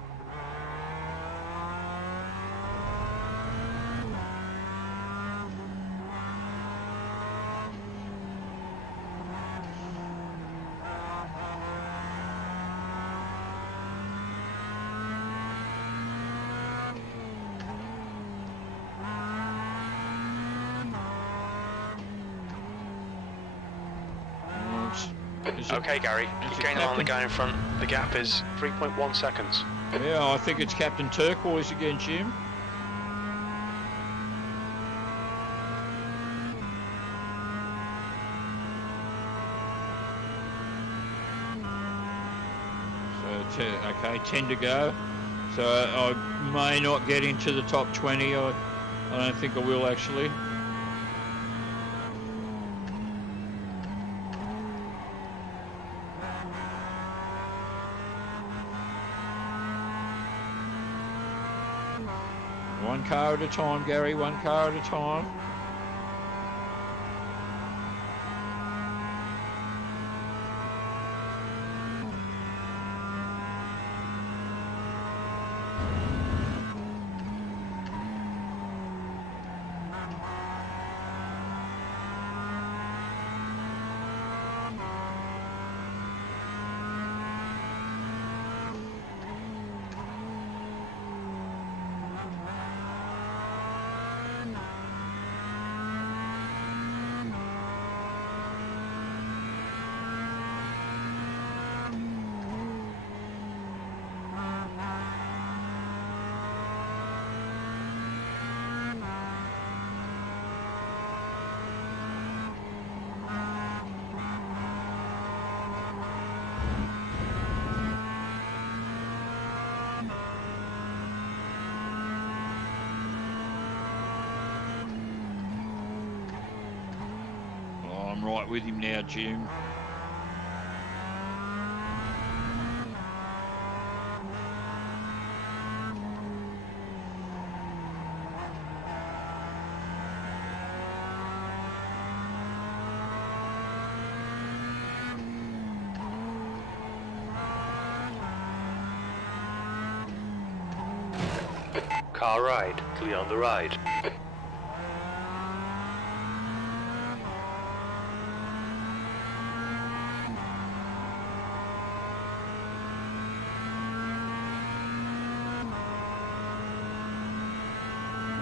Okay, Gary, you're gaining on the guy in front. The gap is 3.1 seconds. Yeah, I think it's Captain Turquoise again, Jim. So, okay, 10 to go. So I may not get into the top 20. I don't think I will, actually. One car at a time, Gary, one car at a time. I'm right with him now, Jim. Car right, clear on the right.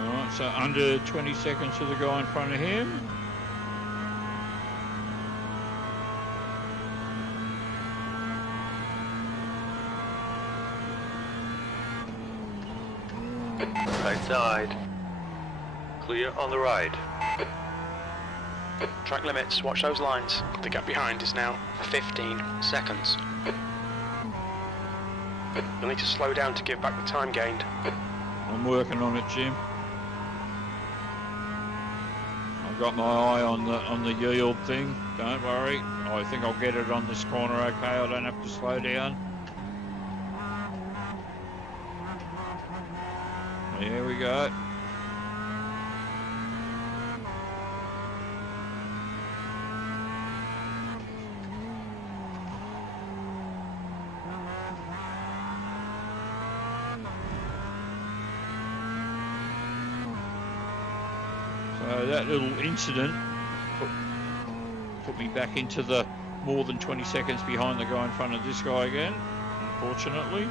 Alright, so under 20 seconds to the guy in front of him. Right side. Clear on the right. Track limits, watch those lines. The gap behind is now 15 seconds. You'll need to slow down to give back the time gained. I'm working on it, Jim. I've got my eye on the yield thing. Don't worry. I think I'll get it on this corner okay. I don't have to slow down. There we go. So that little incident put me back into the more than 20 seconds behind the guy in front of this guy again, unfortunately.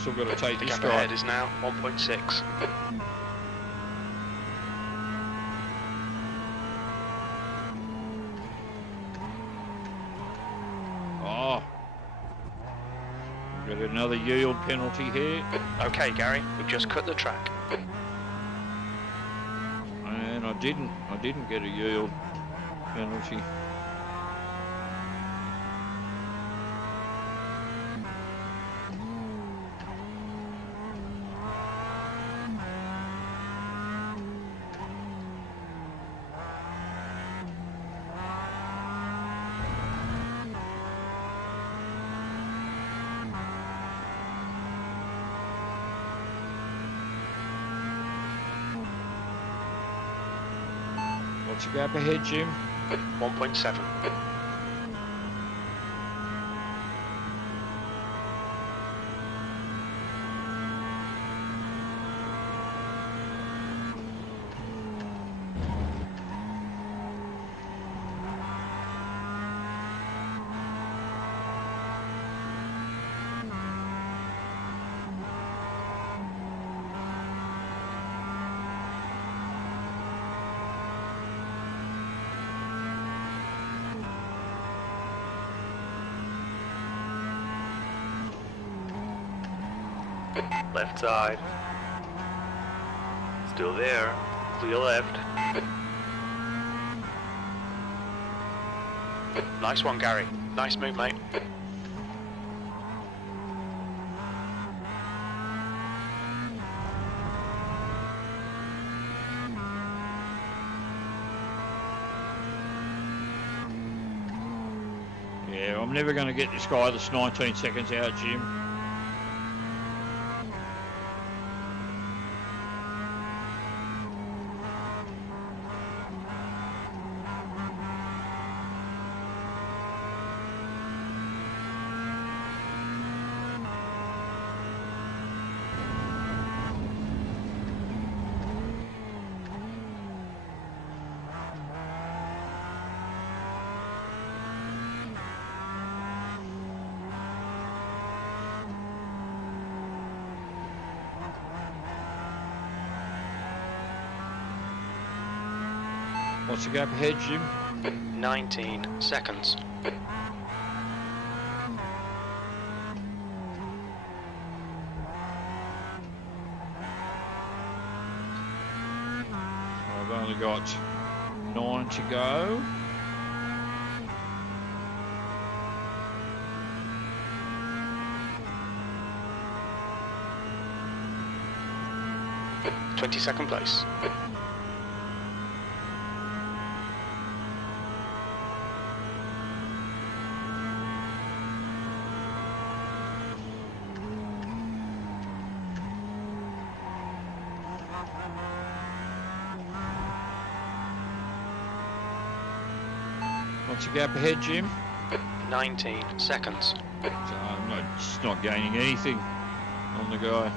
Still got to take this gap guy. ahead is now 1.6. Oh, got another yield penalty here. Okay, Gary, we've just cut the track. And I didn't get a yield penalty. What's the gap ahead, Jim? 1.7. Left side. Still there. Clear left. Nice one, Gary. Nice move, mate. Yeah, I'm never going to get this guy that's 19 seconds out, Jim. What's the gap ahead, Jim? 19 seconds. I've only got 9 to go. Second place. What's the gap ahead, Jim? 19 seconds. So I'm just not gaining anything on the guy.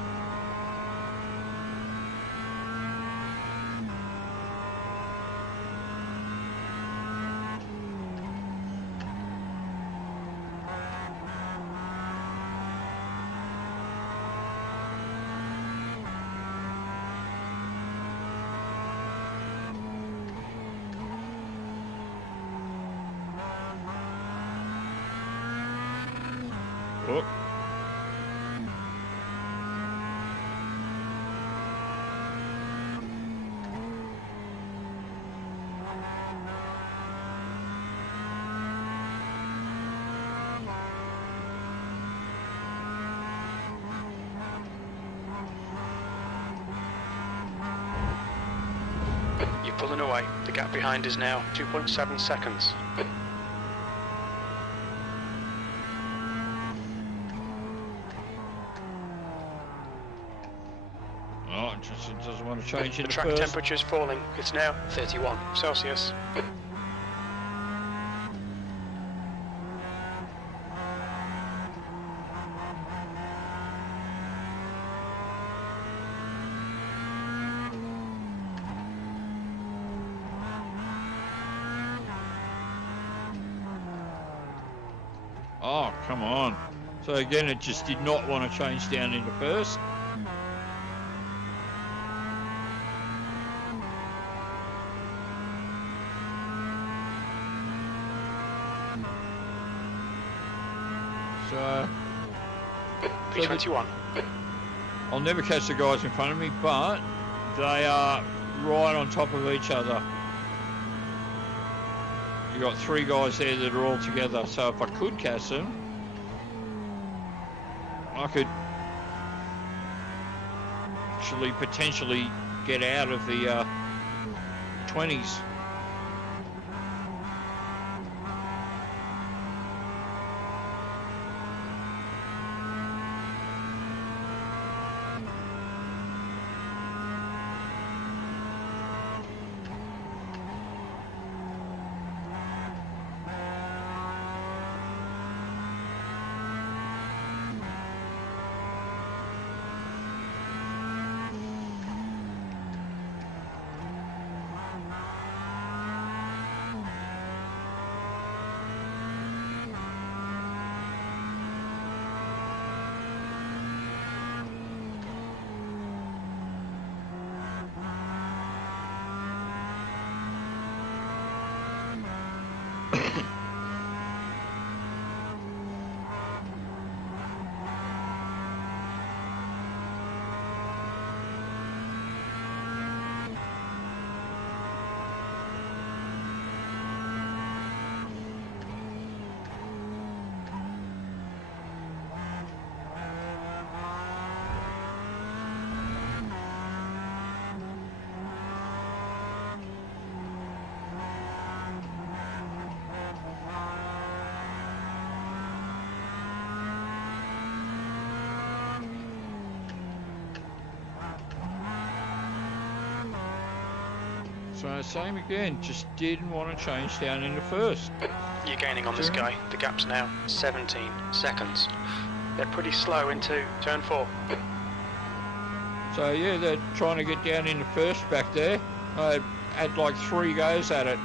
Oh. Keep pulling away. The gap behind is now 2.7 seconds. Oh, it just doesn't want to change The into track first. temperature is falling. It's now 31 Celsius. Oh, come on. So again, it just did not want to change down into first. So P21. I'll never catch the guys in front of me, but they are right on top of each other. You got three guys there that are all together, so if I could catch them, I could actually potentially get out of the 20s. So same again, just didn't want to change down into first. You're gaining on this guy. The gap's now 17 seconds. They're pretty slow into turn 4. So yeah, they're trying to get down into first back there. I had like 3 goes at it.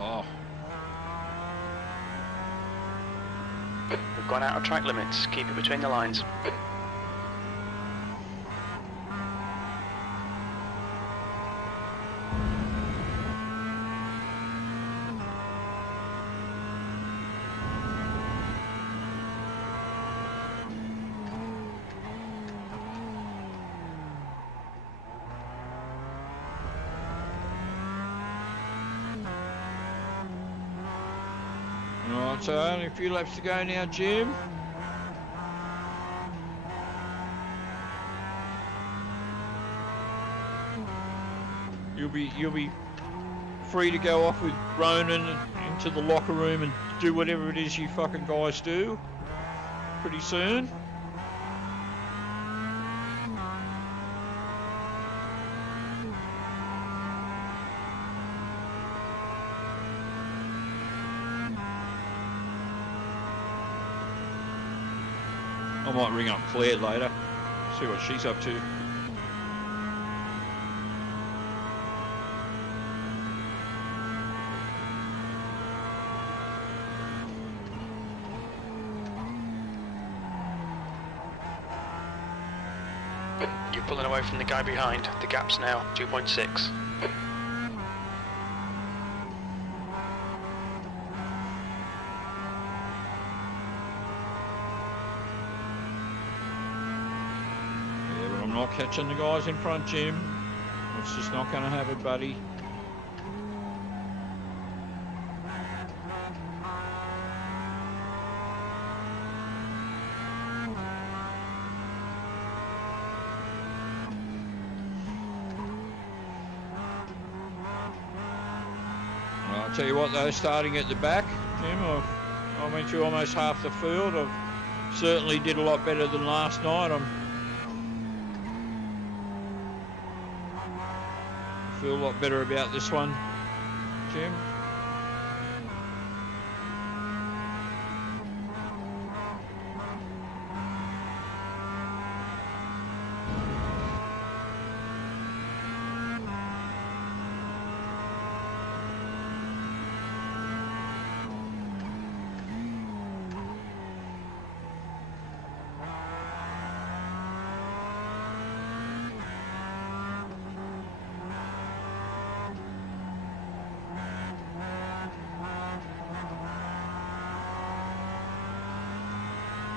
Oh, We've gone out of track limits. Keep it between the lines. right, so only a few laps to go now, Jim. You'll be free to go off with Ronan into the locker room and do whatever it is you fucking guys do pretty soon. I might ring up Claire later, see what she's up to. You're pulling away from the guy behind. The gap's now 2.6. Not catching the guys in front, Jim. It's just not going to happen, buddy. Well, I'll tell you what, though, starting at the back, Jim, I went through almost half the field. I certainly did a lot better than last night. I feel a lot better about this one, Jim.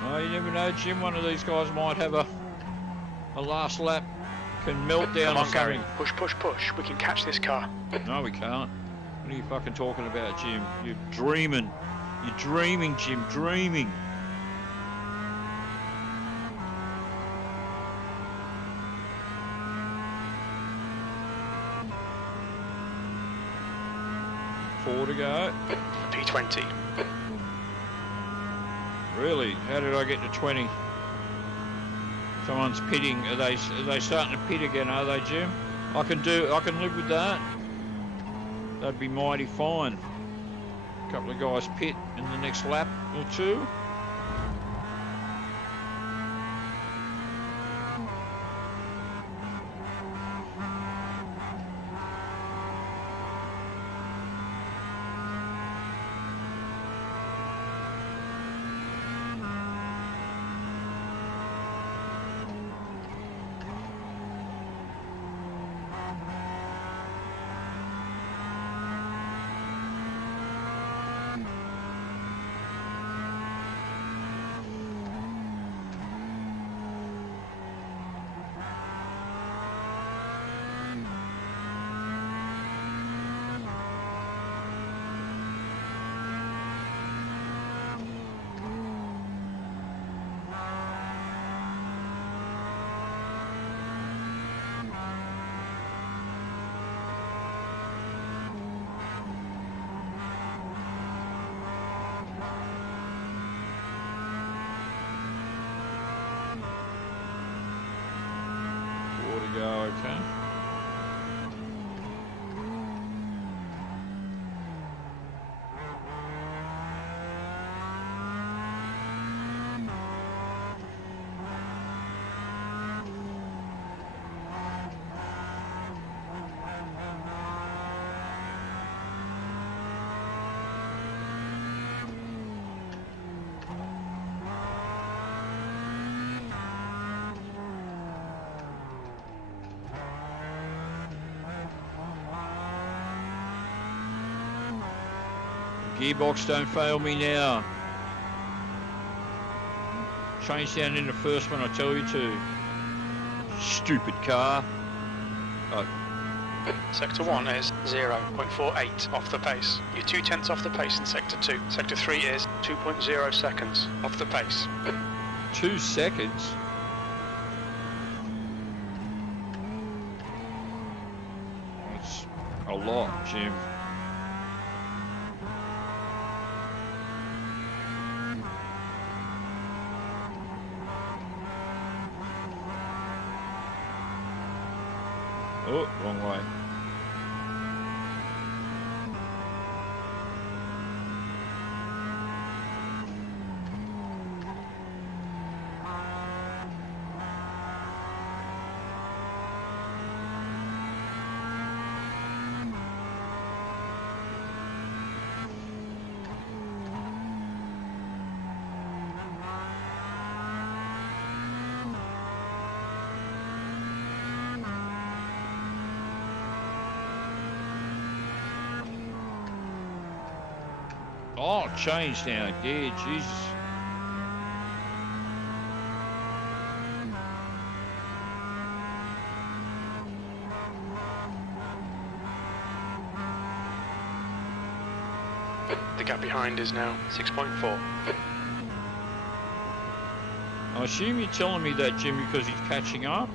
Oh, you never know, Jim. One of these guys might have a last lap, can melt down or something. Push, push, push. We can catch this car. No, we can't. What are you fucking talking about, Jim? You're dreaming. You're dreaming, Jim. Dreaming. Four to go. P20. Really? How did I get to 20? Someone's pitting. Are they starting to pit again? Are they, Jim? I can live with that. That'd be mighty fine. A couple of guys pit in the next lap or two. Go, okay. Gearbox, don't fail me now. Change down in the first one, I tell you to. Stupid car. Oh. Sector 1 is 0.48 off the pace. You're 2/10 off the pace in Sector 2. Sector 3 is 2.0 seconds off the pace. 2 seconds? That's a lot, Jim. Oh, wrong way. Oh, changed now. Yeah, Jesus. The gap behind is now 6.4. I assume you're telling me that, Jim, because he's catching up?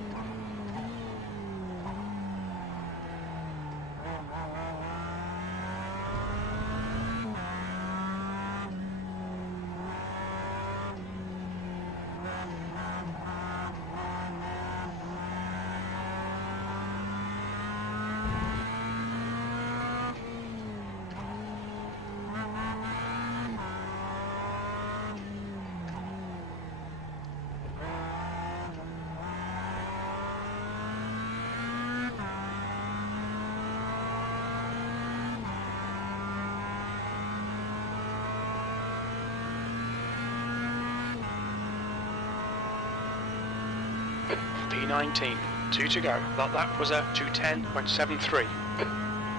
P19, 2 to go. That lap was a 2:10.73.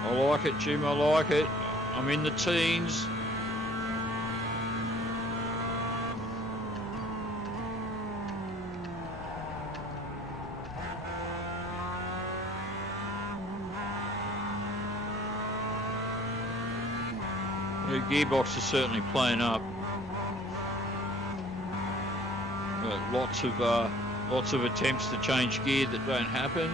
I like it, Jim, I like it. I'm in the teens. The gearbox is certainly playing up. Lots of attempts to change gear that don't happen.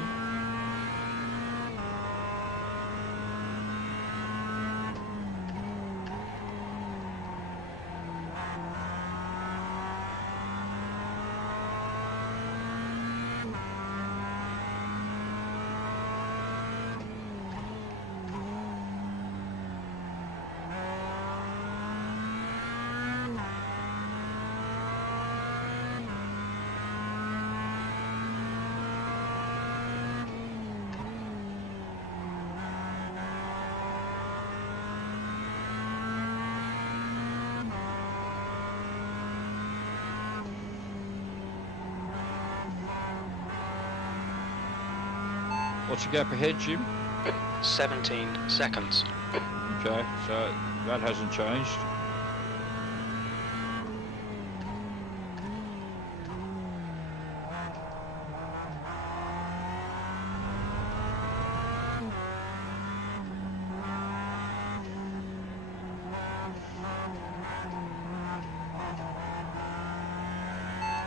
What's the gap ahead, Jim? 17 seconds. Okay, so that hasn't changed.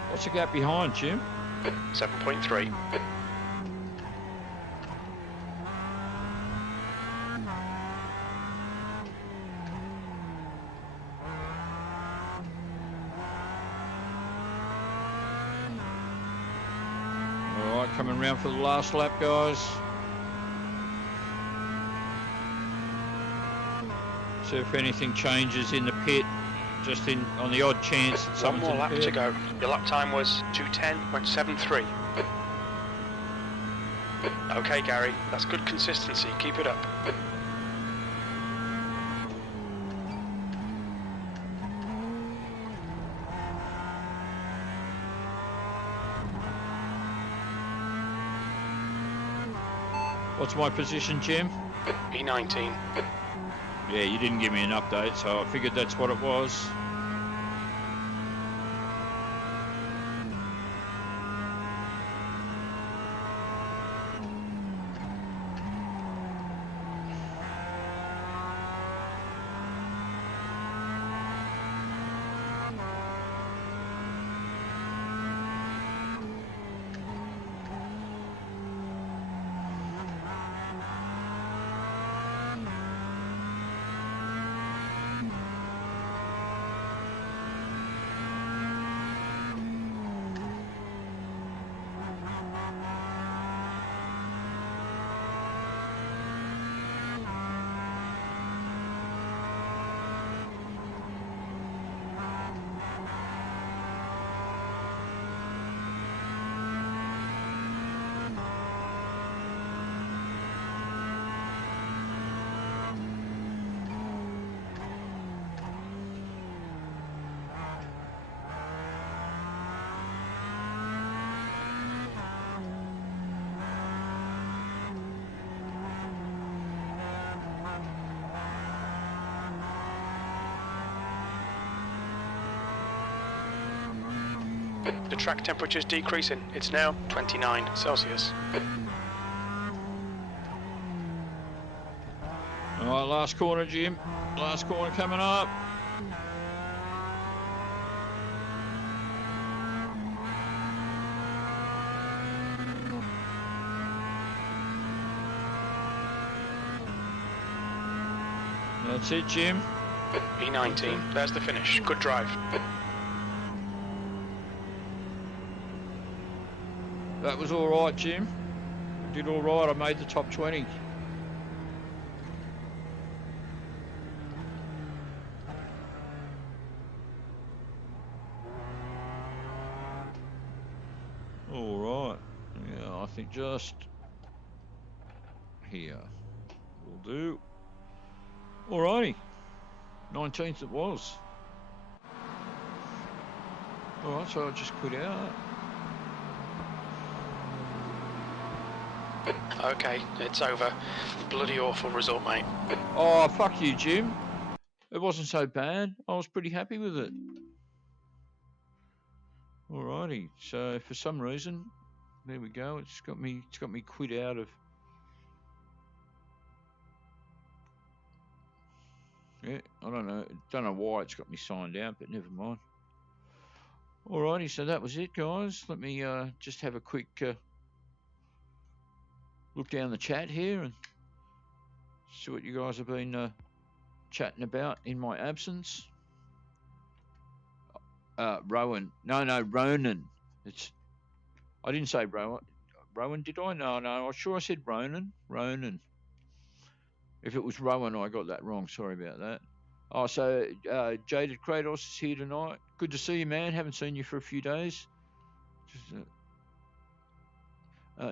What's the gap behind, Jim? 7.3. Alright, coming round for the last lap, guys. See if anything changes in the pit, just on the odd chance that One someone's more in the lap pit. to go. Your lap time was 2:10.73. Okay, Gary, that's good consistency. Keep it up. What's my position, Jim? P19. Yeah, you didn't give me an update, so I figured that's what it was. track temperature's decreasing. It's now 29 Celsius. Alright, last corner, Jim. Last corner coming up. That's it, Jim. E19, there's the finish. Good drive. That was alright, Jim. Did alright, I made the top 20. Alright. Yeah, I think just here will do. Alrighty. 19th it was. Alright, so I'll just quit out. Okay, it's over. Bloody awful result, mate. Oh, fuck you, Jim. It wasn't so bad. I was pretty happy with it. Alrighty. So for some reason, there we go. It's got me quit out of. Yeah, I don't know why it's got me signed out, but never mind. Alrighty, so that was it, guys. Let me just have a quick look down the chat here and see what you guys have been chatting about in my absence. Rowan. No, Ronan. I didn't say Rowan. Rowan, did I? No, I'm sure I said Ronan. Ronan. If it was Rowan, I got that wrong. Sorry about that. Oh, so Jaded Kratos is here tonight. Good to see you, man. Haven't seen you for a few days. Just,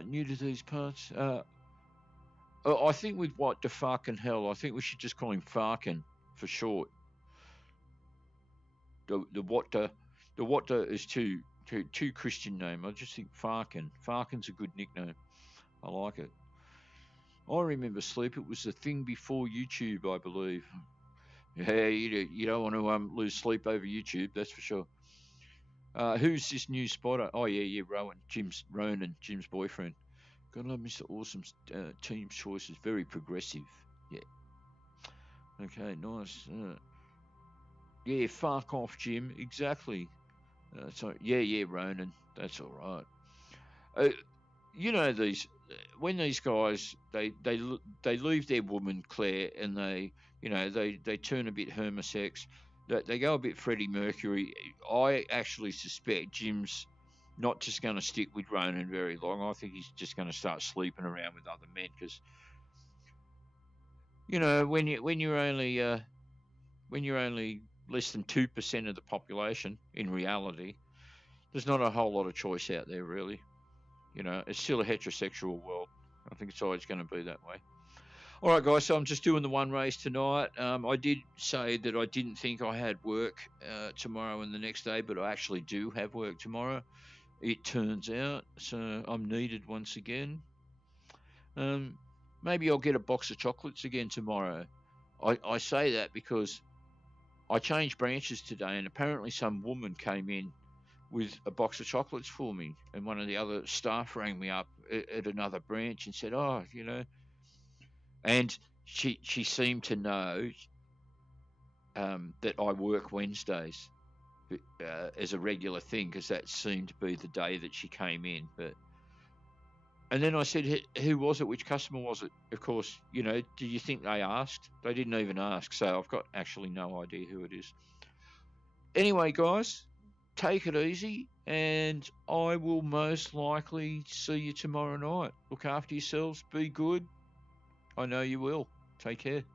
new to these parts. I think with what the fucking hell, I think we should just call him Farkin for short. The what is too Christian name. I just think Farkin. Farkin's a good nickname. I like it. I remember Sleep. It was the thing before YouTube, I believe. Yeah, you don't want to lose sleep over YouTube, that's for sure. Who's this new spotter? Oh yeah, Ronan, Jim's boyfriend. God love Mr. Orsum's team choices, very progressive. Yeah. Okay, nice. Yeah, fuck off, Jim. Exactly. So yeah, Ronan. That's all right. You know when these guys they leave their woman Claire and they turn a bit homosex. They go a bit Freddie Mercury. I actually suspect Jim's not just going to stick with Ronan very long. I think he's just going to start sleeping around with other men because, when you're only less than 2% of the population in reality, there's not a whole lot of choice out there really. It's still a heterosexual world. I think it's always going to be that way. All right, guys, so I'm just doing the one race tonight. I did say that I didn't think I had work tomorrow and the next day, but I actually do have work tomorrow. It turns out, so I'm needed once again. Maybe I'll get a box of chocolates again tomorrow. I say that because I changed branches today, and apparently some woman came in with a box of chocolates for me, and one of the other staff rang me up at another branch and said, and she seemed to know that I work Wednesdays as a regular thing because that seemed to be the day that she came in. And then I said, who was it? Which customer was it? Of course, do you think they asked? They didn't even ask, so I've got actually no idea who it is. Anyway, guys, take it easy, and I will most likely see you tomorrow night. Look after yourselves. Be good. I know you will. Take care.